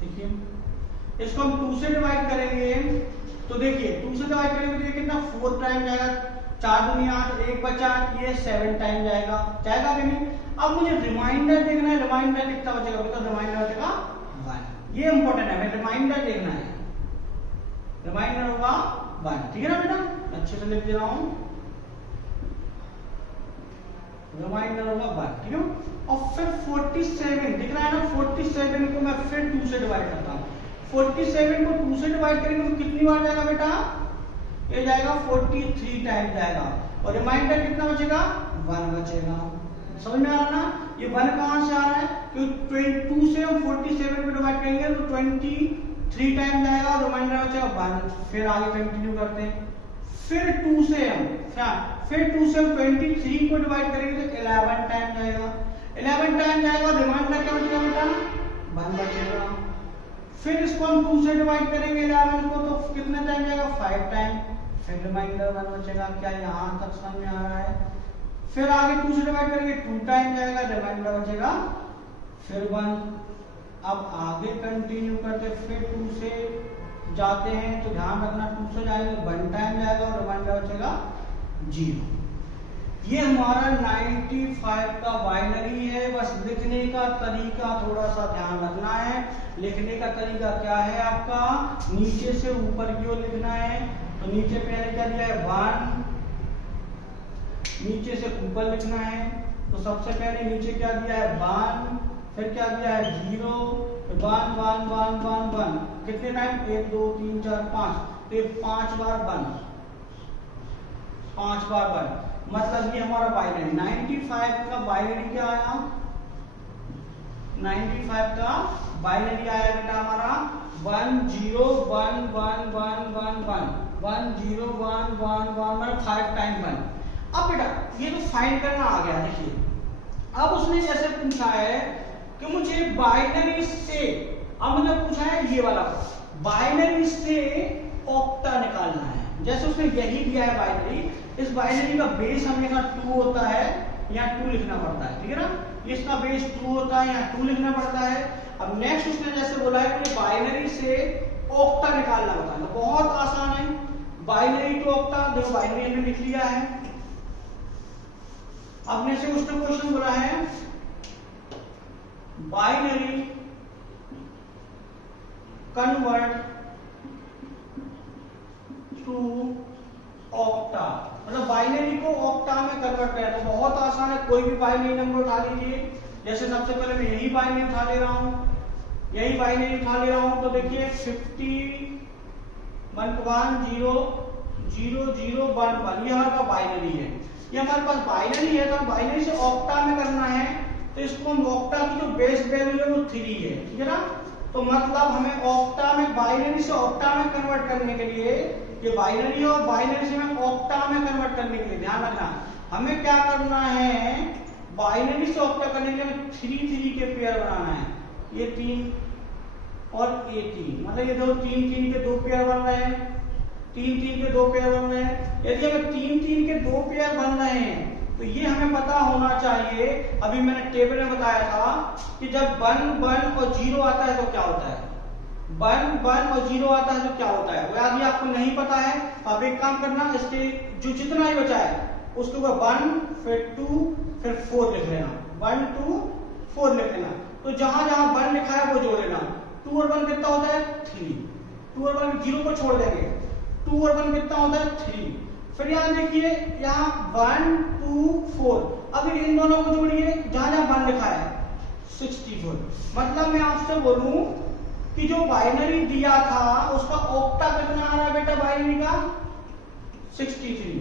देखिए इसको हम 2 से डिवाइड करेंगे तो देखिए 2 से डिवाइड करेंगे तो ये कितना 4 टाइम जाएगा, 4 दूनी 8, 1 बचा, ये 7 टाइम जाएगा कि नहीं। अब मुझे रिमाइंडर देखना है, रिमाइंडर कितना बचेगा? तो रिमाइंडर बचेगा 1। ये इंपॉर्टेंट है, हमें रिमाइंडर देखना है। रिमाइंडर होगा 1, ठीक है ना बेटा। अच्छे से लिख दे रहा हूं, रिमाइंडर होगा 1, ठीक है। और फिर 47 दिख रहा है ना, 47 को मैं फिर 2 से डिवाइड करता हूं। 47 को 2 से डिवाइड करेंगे तो कितनी बार जाएगा बेटा? ये जाएगा 43 टाइम जाएगा। और रिमाइंडर कितना बचेगा? 1 बचेगा। समझ में आ रहा ना? ये 1 कहां से आ रहा है? क्योंकि 2 से हम 47 को डिवाइड करेंगे तो 23 टाइम जाएगा और रिमाइंडर बचेगा 1। फिर आगे कंटिन्यू करते हैं। फिर 2 से हम 23 को डिवाइड करेंगे तो 11 टाइम जाएगा, 11 टाइम जाएगा और रिमाइंडर क्या बचेगा बेटा? 1 बचेगा। फिर इसको हम 2 से डिवाइड करेंगे 11 को तो कितने टाइम जाएगा? 5 टाइम, फिर रिमाइंडर 1 बचेगा। क्या यहां तक समझ में आ रहा है? फिर आगे 2 से डिवाइड करेंगे 2 टाइम जाएगा, रिमाइंडर बचेगा फिर 1। अब आगे कंटिन्यू करते, फिर 2 से जाते हैं तो ध्यान रखना 2 से जाएंगे 1 टाइम जाएगा और रिमाइंडर बचेगा 0। ये हमारा 95 का बाइनरी है। बस लिखने का तरीका थोड़ा सा ध्यान रखना है। लिखने का तरीका क्या है आपका? नीचे से ऊपर की ओर लिखना है। तो नीचे पहले क्या दिया है? 1, नीचे से ऊपर लिखना है। तो सबसे पहले नीचे क्या दिया है? 1, फिर क्या दिया है? 0, 1 1 1 1 1। कितने टाइम? 1 2 3 4 5, तो ये 5 बार 1, 5 बार 1। मतलब ये हमारा बाइनरी 95 का बाइनरी क्या आया? 95 का बाइनरी आया बेटा हमारा 1 0 1 1 1 1 1 1 0 1 1 1 5 टाइम 1। अब बेटा ये तो फाइंड करना आ गया। देखिए अब उसने जैसे पूछा है कि मुझे बाइनरी से, अब मुझे पूछा है ये वाला बाइनरी से ऑक्टा निकालना है। जैसे उसने यही दिया है बाइनरी, इस बाइनरी का बेस हमेशा 2 होता है, यहाँ 2 लिखना पड़ता है, ठीक है ना। इसका बेस 2 होता है, यहाँ 2 लिखना पड़ता है। अब नेक्स्ट उसने जैसे बोला है कि बाइनरी से ऑक्टा निकालना बताना, बहुत आसान है। बाइनरी टू ऑक्टा, देखो बाइनरी हमने लिख लिया है। अब ने से उसने क्वेश्चन बोला है बाइनरी कन्वर्ट टू ऑक्टा, मतलब बाइनरी को ऑक्टा में कन्वर्ट करें। तो बहुत आसान है, कोई भी बाइनरी नंबर उठा लीजिए। जैसे सबसे पहले मैं यही बाइनरी उठा ले रहा हूं, यही बाइनरी उठा ले रहा हूं। तो देखिए 51 0 0 0 1 1, ये हमारे पास बाइनरी है। ये हमारे पास बाइनरी है, तो बाइनरी से ऑक्टा में करना है। तो इसको हम ऑक्टा की जो बेस वैल्यू है वो 3 है, ठीक है ना। तो मतलब हमें ऑक्टा में, बाइनरी से ऑक्टा में कन्वर्ट करने के लिए, ये बाइनरी और बाइनरी से हमें ऑक्टा में कन्वर्ट करने के लिए ध्यान रखना हमें क्या करना है, बाइनरी से ऑक्टा करने के लिए हमें 3 के पेयर बनाना है। ये 3 और ये 3, मतलब ये दो 3 के 2 पेयर बन रहे हैं, 3 के 2 पेयर बन रहे हैं। यदि हमें 3 के 2 पेयर बन रहे हैं तो ये हमें पता होना चाहिए, अभी मैंने टेबल में बताया था कि जब 1 1 और 0 आता है तो क्या होता है, 1 1 और 0 आता है तो क्या होता है, वो यदि आपको नहीं पता है तो आप एक काम करना, इसके जो जितना ही बचा है उसके ऊपर 1 फिर 2 फिर 4 लिख लेना, 1 2 4 लिख लेना। तो जहां जहां 1 लिखा है वो जोड़ लेना। 2 और 1 कितना होता है 3, 2 और 1 0 को छोड़ देंगे, 2 और 1 कितना होता है 3। फिर यहाँ देखिए, यहाँ 1 2 4, अब इन दोनों को जोड़िए, जहां जहां 1 लिखा है 64। मतलब मैं आपसे बोलूं कि जो बाइनरी दिया था उसका ऑक्टा कितना आ रहा है बेटा, बाइनरी का 63।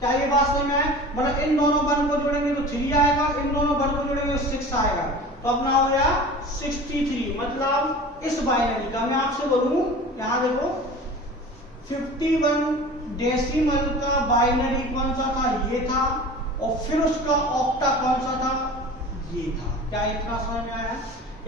क्या ये बात समझ में आए? मतलब इन दोनों 1 को जोड़ेंगे तो 3 आएगा, इन दोनों 1 को जोड़ेंगे तो 6 आएगा, तो अपना हो गया 63। मतलब इस बाइनरी का मैं आपसे बोलूं, यहां देखो 51 डेसिमल का बाइनरी कौन सा था, ये था, और फिर उसका ऑक्टा कौन सा था, ये था। क्या इतना समझ में आया?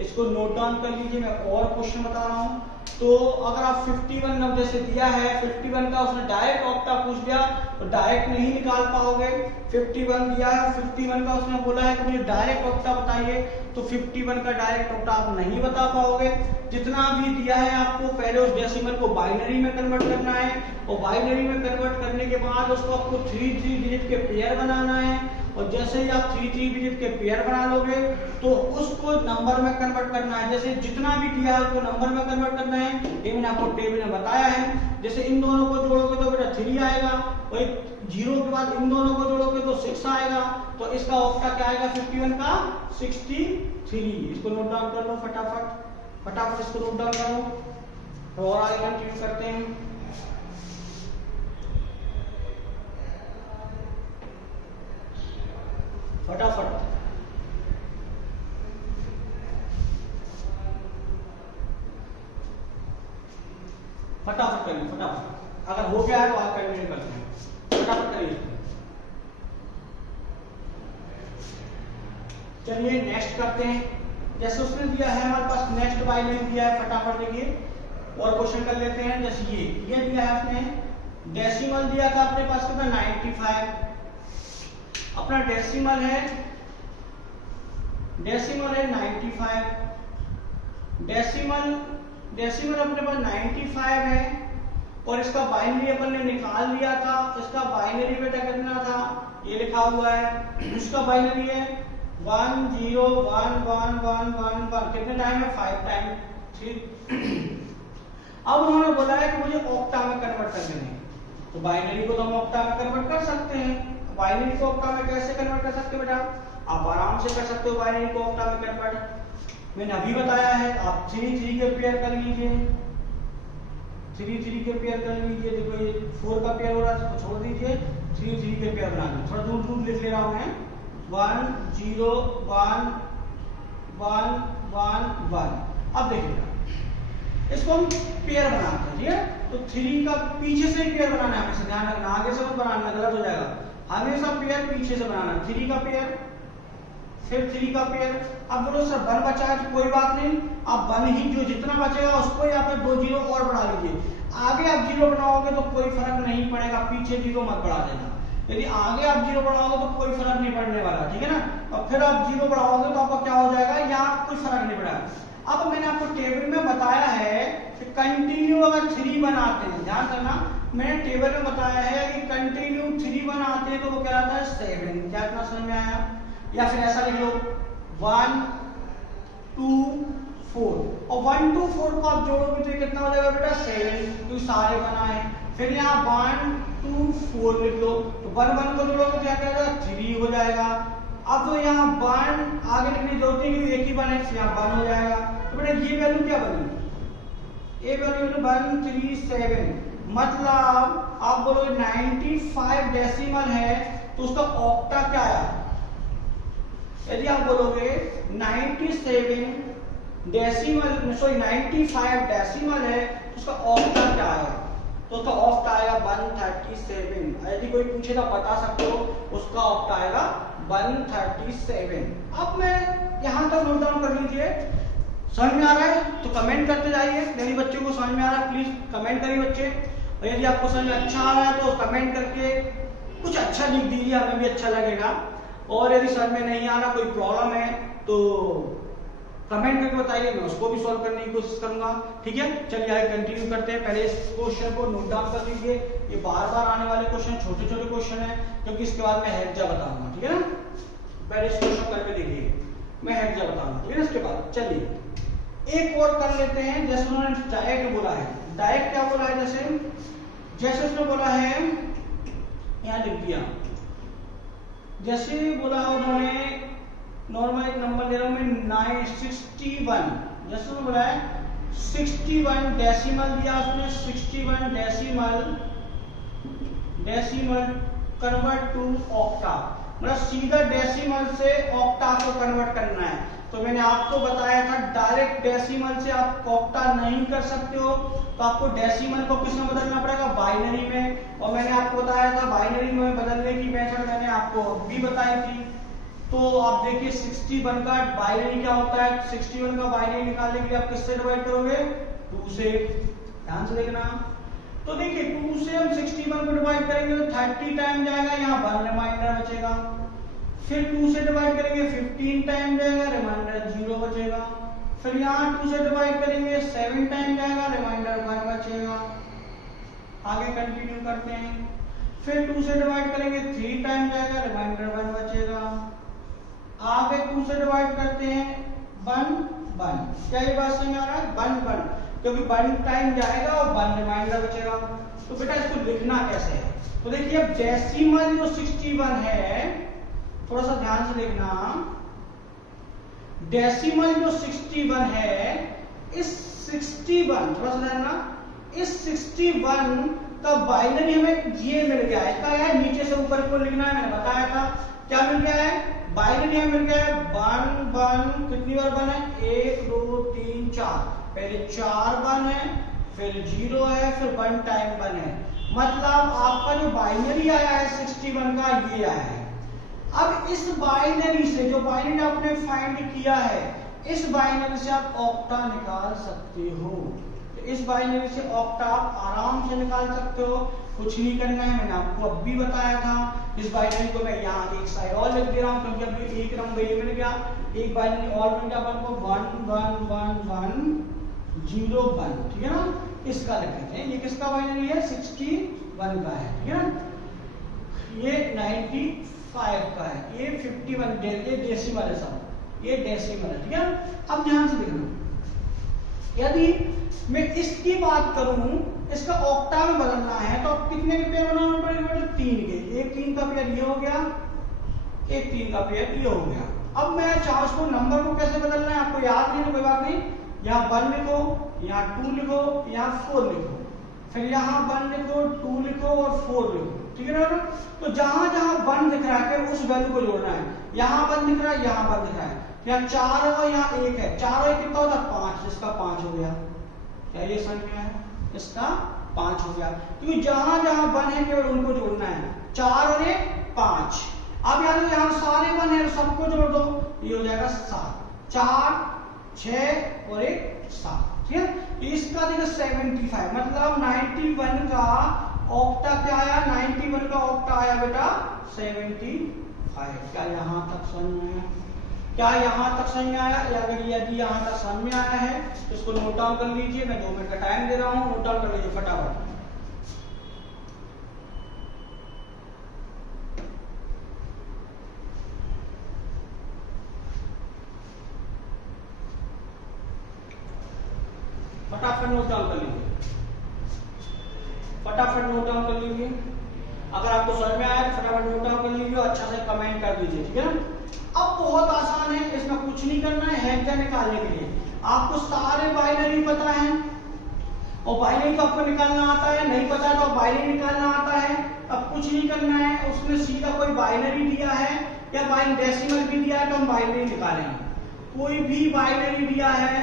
इसको नोट डाउन कर लीजिए, मैं और क्वेश्चन बता रहा हूं। तो अगर आप 51 नंबर जैसे दिया है, 51 का उसने डायरेक्ट ऑक्टा पूछ दिया तो डायरेक्ट नहीं निकाल पाओगे। 51 दिया है, 51 का उसने बोला है कि मुझे डायरेक्ट ऑक्टा बताइए, तो 51 का डायरेक्ट ऑक्टा आप नहीं बता पाओगे। जितना भी दिया है आपको पहले उस डेसिमल को बाइनरी में कन्वर्ट करना है, और बाइनरी में कन्वर्ट करने के बाद उसको आपको 3 डिजिट के पेयर बनाना है, और जैसे ही आप 3 डिजिट के पेयर बना लोगे तो उसको नंबर में कन्वर्ट करना है। जैसे जितना भी दिया है उसको नंबर में कन्वर्ट करना है, ये मैंने आपको टेबल में बताया है। जैसे इन दोनों को जोड़ोगे तो बेटा 3 आएगा, वही 0 के बाद इन दोनों को जोड़ोगे तो 6 आएगा, तो इसका ऑक्टा क्या आएगा 51 का 63। इसको नोट डाउन कर लो फटाफट इसको नोट डाउन करो और आगे कंटिन्यू करते हैं। फटाफट करिए, फटाफट। अगर हो गया है तो आप कंटिन्यू करते हैं, फटाफट करिए। चलिए नेक्स्ट करते हैं। जैसे उसने दिया है हमारे पास नेक्स्ट बाइनरी दिया है, फटाफट देखिए और क्वेश्चन कर लेते हैं। जैसे ये दिया है अपने, डेसिमल दिया था अपने पास कितना 95, अपना डेसिमल है 95, डेसिमल अपने पास 95 है, और इसका बाइनरी अपन ने निकाल लिया था। इसका बाइनरी बेटा कितना था, ये लिखा हुआ है, इसका बाइनरी है 1 0 1 1 1 1 1, कितने टाइम है 5 टाइम, ठीक। अब उन्होंने बोला है कि मुझे ऑक्टा में कन्वर्ट करने हैं, तो बाइनरी को तो हम ऑक्टा में कन्वर्ट कर सकते हैं। बाइनरी को ऑक्टा में कैसे कन्वर्ट कर सकते हो बेटा, आप आराम से कर सकते हो बाइनरी को ऑक्टा में कन्वर्ट। मैंने अभी बताया है, आप 3 के पेयर कर लीजिए, 3 के पेयर कर लीजिए। देखो ये 4 का पेयर हो रहा है, छोड़ दीजिए, 3 के पेयर बना लो। थोड़ा दूर लिख ले रहा हूं मैं, 1 0 1 1 1 1। अब देखिएगा इसको हम पेयर बनाते हैं, ठीक है। तो 3 का पीछे से पेयर बनाना है, हमेशा ध्यान रखना, आगे से मत बनाना, गलत हो जाएगा। हमेशा पेयर पीछे से बनाना, 3 का पेयर, फिर 3 का पेयर। अब बोलो सर 1 बचा है, तो कोई बात नहीं, आप 1 ही जो जितना बचेगा उसको यहाँ पे 2 0 और बढ़ा लीजिए। आगे आप 0 बढ़ाओगे तो कोई फर्क नहीं पड़ेगा, पीछे 0 मत बढ़ा देना। यदि आगे आप 0 बढ़ाओगे तो कोई फर्क नहीं पड़ने वाला, ठीक है ना। और फिर आप 0 बढ़ाओगे तो आपका क्या हो जाएगा, यहाँ कोई फर्क नहीं पड़ेगा। अब मैंने आपको टेबल में बताया है कि कंटिन्यू अगर 3 बनाते हैं, ध्यान करना, मैंने टेबल में बताया है कि कंटिन्यू 3 बनाते हैं तो वो क्या आता है 7। क्या इतना समझ में आया? या फिर ऐसा लिख लो 1 2 4, और 1 2 4 को आप जोड़ोगे तो कितना हो जाएगा बेटा 7, तो सारे बनाए। फिर यहाँ 1 2 4 लिख लो, तो 1 1 को जोड़ोगे तो क्या करेगा 3 हो जाएगा। अब तो यहाँ 1 आगे लिखने की जरूरत नहीं, एक ही 1 है, यहाँ 1 हो जाएगा। तो बेटा ये वैल्यू क्या बनी, ये वैल्यू 137। मतलब आप बोलोगे 95 डेसिमल है तो उसका ऑक्टा क्या आया। यदि आप बोलोगे 97 डेसिमल सॉरी 95 डेसिमल है तो उसका ऑक्टा क्या है, तो उसका ऑक्टा आएगा 137। यदि कोई पूछे तो बता सकते हो, उसका ऑक्टा आएगा 137। अब मैं यहाँ तक नोट डाउन कर लीजिए। समझ में आ रहा है तो कमेंट करते जाइए। यदि बच्चों को समझ में आ रहा है प्लीज कमेंट करिए बच्चे, और यदि आपको समझ में अच्छा आ रहा है तो कमेंट करके कुछ अच्छा लिख दीजिए, हमें भी अच्छा लगेगा। और यदि समझ में नहीं आ रहा, कोई प्रॉब्लम है तो कमेंट करके बताइए, मैं उसको भी सॉल्व करने की कोशिश करूंगा। ठीक है, चलिए आगे कंटिन्यू करते हैं। पहले इस क्वेश्चन को नोट डाउन कर लीजिए, ये बार बार आने वाले क्वेश्चन, छोटे छोटे क्वेश्चन है, क्योंकि इसके बाद मैं हेक्सा बताऊंगा। ठीक है ना, पहले इस क्वेश्चन करके देखिए, मैं हेक्सा बताऊंगा। ठीक है, इसके बाद चलिए एक और कर लेते हैं। जैसे उन्होंने डायरेक्ट बोला है, डायरेक्ट क्या बोला है, जैसे उसने बोला है, यहाँ लिख दिया, जैसे बोला उन्होंने नॉर्मल एक नंबर दे रहा हूं मैं 961, जैसे उन्होंने बोला है 61 डेसिमल दिया उसने, 61 डेसिमल कन्वर्ट टू ऑक्टा, मतलब सीधा डेसिमल से ऑक्टा को कन्वर्ट करना है। तो मैंने आपको बताया था डायरेक्ट डेसिमल से आप ऑक्टा नहीं कर सकते हो, तो आपको डेसिमल को किसमें बदलना पड़ेगा, बाइनरी में। और मैंने आपको बताया था बाइनरी में बदलने की मेथड मैंने आपको भी बताई थी। तो आप देखिए 61 का बाइनरी क्या होता है, 61 का बाइनरी निकालने के लिए आप किससे डिवाइड करोगे, 2 से। ध्यान से देखना, तो देखिए 2 से हम 61 को डिवाइड करेंगे तो 30 टाइम जाएगा, यहाँ 1 रिमाइंडर बचेगा। फिर 2 से डिवाइड करेंगे 15 टाइम जाएगा, रिमाइंडर 0 बचेगा। फिर यहाँ 2 से डिवाइड करेंगे 7 टाइम जाएगा, रिमाइंडर 1 बचेगा। आगे कंटिन्यू करते हैं। फिर 2 से डिवाइड करेंगे 3 टाइम जाएगा, रिमाइंडर 1 बचेगा। आगे 2 से डिवाइड करते हैं 1 1, क्या ये बात समझ में आ रहा है, 1 1, क्योंकि 1 टाइम जाएगा और 1 रिमाइंडर बचेगा। तो बेटा इसको लिखना कैसे है, तो देखिए अब डेसिमल जो 61 है, थोड़ा सा ध्यान से देखना, डेसिमल जो 61 है, इस 61 थोड़ा सा ध्यान, इस 61 का बाइनरी हमें ये मिल गया है, क्या है, नीचे से ऊपर को लिखना है, मैंने बताया था। क्या मिल गया है, बाइनरी हमें मिल गया है 1 1, कितनी बार 1 है, 1 2 3 4, पहले 4 1 है, फिर 0 है, फिर 1 टाइम 1 है। मतलब आपका जो बाइनरी आया है 61 का, ये आया है। अब इस बाइनरी से, जो बाइनरी आपने फाइंड किया है, इस बाइनरी से आप ऑक्टा निकाल सकते हो। तो इस बाइनरी से ऑक्टा आप आराम से निकाल सकते हो, कुछ नहीं करना है, मैंने आपको अब भी बताया था। इस बाइनरी को मैं यहाँ एक साइड और लिख दे रहा हूँ, क्योंकि अभी एक नंबर ये मिल गया, एक बाइनरी और मिल गया अपन को 1 1 1 1 0 1। ठीक है ना, इसका लिख देते हैं। ये किसका बाइनरी है, 61 का है। ठीक है ना, ये 95 का है, ये 51, ये डेसिमल है सब, ये डेसिमल है। ठीक है, अब ध्यान से देखना, यदि मैं इसकी बात करूं, इसका ऑक्टा में बदलना है तो अब कितने के पेयर बनाना पड़ेगा, 3 के। एक 3 का पेयर ये हो गया, एक 3 का पेयर ये हो गया। अब मैं चाहूं इसको नंबर को कैसे बदलना है, आपको याद नहीं, कोई बात नहीं, यहाँ 1 लिखो, यहाँ 2 लिखो, यहाँ 4 लिखो, फिर यहाँ 1 लिखो, 2 लिखो और 4 लिखो। ठीक है ना, तो जहां जहां 1 दिख रहा है उस वैल्यू को जोड़ना है। यहाँ 1 दिख रहा है, यहाँ 1 दिख रहा है, यहाँ 4 है और यहाँ 1 है, 4 और 1 कितना होता है, 5, इसका 5 हो गया। क्या ये समझ में आया, इसका 5 हो गया, क्योंकि जहां जहां 1 है केवल उनको जोड़ना है, 4 और 1 5। अब यार यहाँ सारे 1 है, सबको जोड़ दो, ये हो जाएगा 7, 4 6 और 1 7। ठीक है, इसका देखो 75, मतलब 91 का ऑक्टा क्या आया, 91 का ऑक्टा आया बेटा 75। क्या यहाँ तक समझ में आया, क्या यहाँ तक समझ में आया, या अगर यदि यहाँ तक समझ में आया है तो इसको नोट डाउन कर लीजिए। मैं 2 मिनट का टाइम दे रहा हूँ, नोट डाउन कर लीजिए फटाफट। फटाफट नोट डाउन कर लीजिए, फटाफट नोट डाउन कर लीजिए। अगर आपको समझ में आया तो फटाफट नोट डाउन कर लीजिए और अच्छा से कमेंट कर दीजिए। ठीक है ना, अब बहुत आसान है, इसमें कुछ नहीं करना है। हेक्सा निकालने के लिए आपको सारे बाइनरी पता है, और बाइनरी को आपको निकालना आता है, नहीं पता है तो बाइनरी निकालना आता है। अब कुछ नहीं करना है, उसने सीधा कोई बाइनरी दिया है या डेसिमल भी दिया है तो हम बाइनरी निकालेंगे। कोई भी बाइनरी दिया है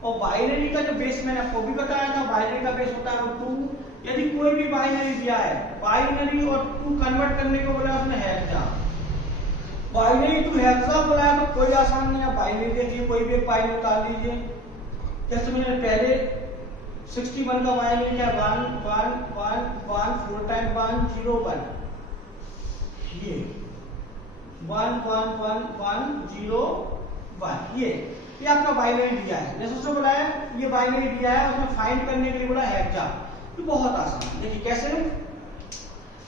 और बाइनरी का जो बेस मैंने आपको भी बताया था, बाइनरी का बेस होता है वो 2। यदि कोई भी बाइनरी दिया है, बाइनरी और 2 कन्वर्ट करने को बोला उसने हेक्सा, बाइनरी टू हेक्सा बोला है तो कोई आसान नहीं है। बाइनरी देखिए, कोई भी एक बाइनरी उतार लीजिए। जैसे मैंने पहले 61 का बाइनरी क्या 1 1 1 1 4 टाइम 1 0 1, ये 1 1 1 1 0 1, ये आपका बाइनरी दिया है। जैसे उसने बोला है ये बाइनरी दिया है, उसने फाइंड करने के लिए बोला हेक्सा। तो बहुत आसान है। देखिए कैसे,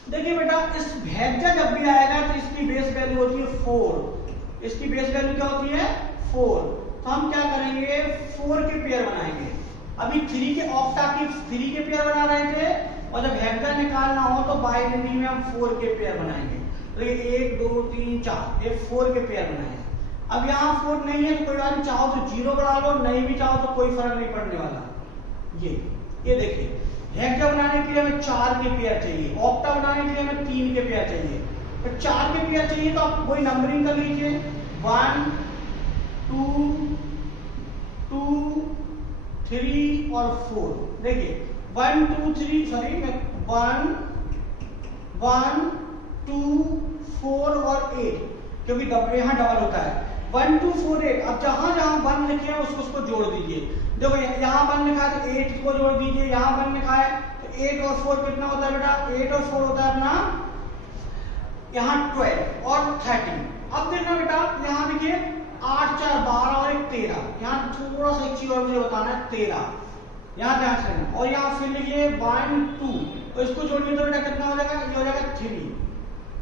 देखिए बेटा इस हेक्सा जब भी आएगा तो इसकी बेस वैल्यू होती है 4। इसकी बेस वैल्यू क्या होती है 4। तो हम क्या करेंगे 4 के पेयर बनाएंगे। अभी 3 के ऑक्टा की 3 के पेयर बना रहे थे और जब हेक्सा निकालना हो तो बाइनरी में हम 4 के पेयर बनाएंगे। तो ये 1 2 3 4 ये 4 के पेयर बनाएंगे। अब यहाँ 4 नहीं है तो कोई बात नहीं, चाहो तो 0 बढ़ा लो, नहीं भी चाहो तो कोई फर्क नहीं पड़ने वाला। ये देखिए हेक्सा बनाने के लिए हमें 4 के पेयर चाहिए, ऑक्टा बनाने के लिए हमें 3 के पेयर चाहिए। तो 4 के पेयर चाहिए तो आप वही नंबरिंग कर लीजिए 1 2 2 3 और 4। देखिए 1 2 3 सॉरी 1 1 2 4 और 8, क्योंकि यहाँ डबल होता है 1 2 4 8। अब जहां जहां 1 लिखे हैं उसको जोड़ दीजिए। देखो यहाँ 1 लिखा है तो 8 को जोड़ दीजिए, यहाँ 1 लिखा है तो 8 और 4 कितना होता है बेटा 8 और 4 होता है अपना यहाँ 12 और 13। अब देखना बेटा यहाँ देखिए 8 4 12 और 1 13। यहाँ थोड़ा सा एक चीज और मुझे बताना है 13, यहाँ ध्यान से लेना। और यहाँ फिर लिखिए 1 2, तो इसको जोड़िए तो बेटा कितना हो जाएगा, ये हो जाएगा 3।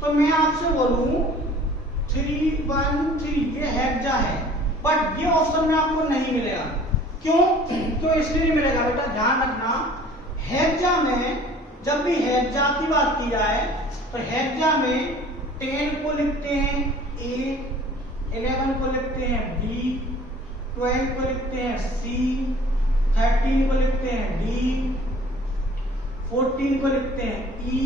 तो मैं आपसे बोलूं 3 1 3 ये हेक्सा है, बट ये ऑप्शन में आपको नहीं मिलेगा। क्यों इसलिए नहीं मिलेगा बेटा, ध्यान रखना हेक्सा में जब भी हेक्सा की बात की जाए तो हेक्सा में 10 को लिखते हैं A, 11 को लिखते हैं B, 12 को लिखते हैं C, 13 को लिखते हैं D, 14 को लिखते हैं E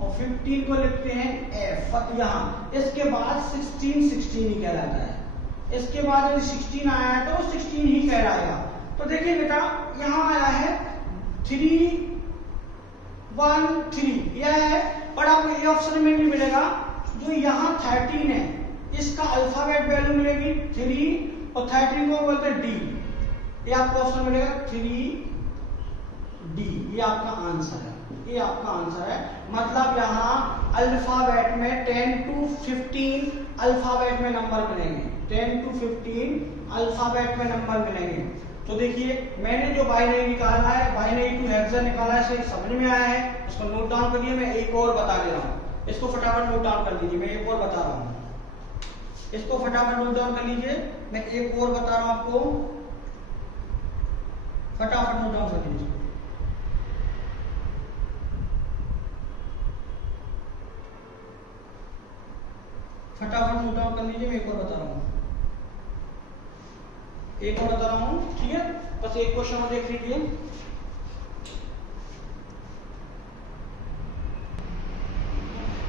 और 15 को लिखते हैं F। यहाँ इसके बाद 16 ही कहलाता है। इसके बाद यदि 16 आया है तो 16 ही कहलाएगा। तो देखिए बेटा यहाँ आया है 3 1 3 यह है, पर आपको ये ऑप्शन में नहीं मिलेगा। जो यहाँ 13 है इसका अल्फाबेट वैल्यू मिलेगी 3 और 13 को बोलते हैं D। ये आपको ऑप्शन मिलेगा 3D। ये आपका आंसर है, ये आपका आंसर है। मतलब यहाँ अल्फाबेट में 10 to 15 अल्फाबेट में नंबर मिलेंगे, 10 to 15 अल्फाबेट में नंबर मिलेंगे। तो देखिए मैंने जो बाइनरी निकाला है, बाइनरी टू हेक्सा निकाला है, इसे समझ में आया है, इसको नोट डाउन करिए। मैं एक और बता दे रहा हूँ, इसको फटाफट नोट डाउन कर लीजिए। मैं एक और बता रहा हूँ, इसको फटाफट नोट डाउन कर लीजिए। मैं एक और बता रहा हूँ आपको, फटाफट नोट डाउन कर लीजिए। फटाफट नोट डाउन कर लीजिए। मैं एक और बता रहा हूँ, एक और बता रहा हूँ, ठीक है। बस एक क्वेश्चन और देख लीजिए।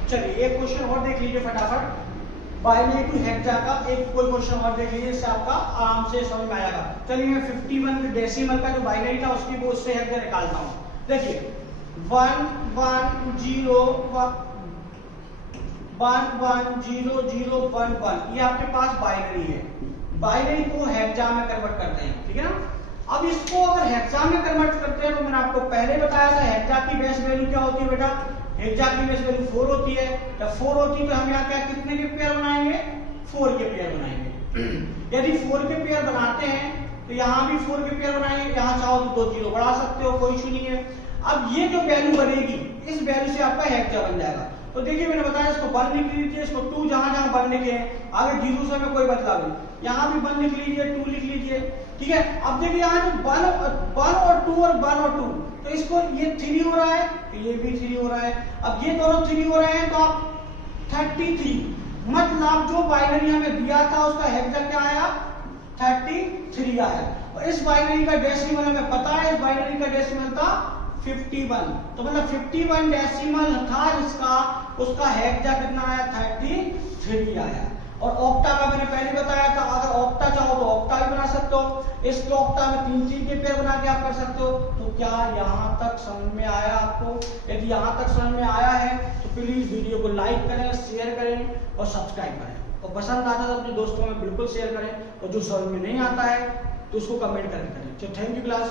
चलिए एक क्वेश्चन और देख लीजिए फटाफट, बाइनरी टू हेक्सा का एक कोई क्वेश्चन और देख लीजिए, इससे आपका आराम से समझ में आएगा। चलिए मैं 51 डेसिमल का जो बाइनरी था उसकी वो उससे हेक्सा निकालता हूँ। देखिए 1 1 0 1 1 0 0 1 1 ये आपके पास बाइनरी है। बाइनरी को हेक्सा में कन्वर्ट करते हैं, ठीक है ना। अब इसको अगर हेक्सा में कन्वर्ट करते हैं तो मैंने आपको पहले बताया था हेक्सा की बेस वैल्यू क्या होती है बेटा, हेक्सा की बेस वैल्यू 4 होती है। जब 4 होती है तो हम यहाँ क्या कितने के पेयर बनाएंगे, 4 के पेयर बनाएंगे। यदि 4 के पेयर बनाते हैं तो यहाँ भी 4 के पेयर बनाएंगे, यहाँ चाहो तो 2 0 बढ़ा सकते हो, कोई इशू नहीं है। अब ये जो वैल्यू बनेगी इस वैल्यू से आपका हेक्सा बन जाएगा। तो देखिए मैंने बताया इसको 1 लिख लीजिए, इसको 2 जहां जहां 1 लिखे हैं, आगे 0 से में कोई मतलब नहीं, यहाँ भी 1 लिख लीजिए, 2 लिख लीजिए, ठीक है। अब देखिए यहाँ जो 1 और 2 और 1 और 2, तो इसको ये 3 हो रहा है तो ये भी 3 हो रहा है। अब ये दोनों 3 हो रहे हैं तो आप 33, मतलब जो बाइनरी हमें दिया था उसका हेक्सा क्या आया 33 आया। और इस बाइनरी का डेसिमल हमें पता है, इस बाइनरी का डेसिमल था 51, तो मतलब 51 डेसिमल था जिसका, उसका हेक्सा कितना आया 33 आया। और ऑक्टा का मैंने पहले बताया था, अगर ऑक्टा चाहो तो ऑक्टा भी बना सकते हो। इस ऑक्टा में 3-3 के पेयर बना के आप कर सकते हो। तो क्या यहाँ तक समझ में आया आपको? यदि यहाँ तक समझ में आया है तो प्लीज वीडियो को लाइक करें, शेयर करें और सब्सक्राइब करें, और पसंद आता है तो अपने दोस्तों में बिल्कुल शेयर करें, और जो समझ में नहीं आता है तो उसको कमेंट करके करें। तो थैंक यू क्लास।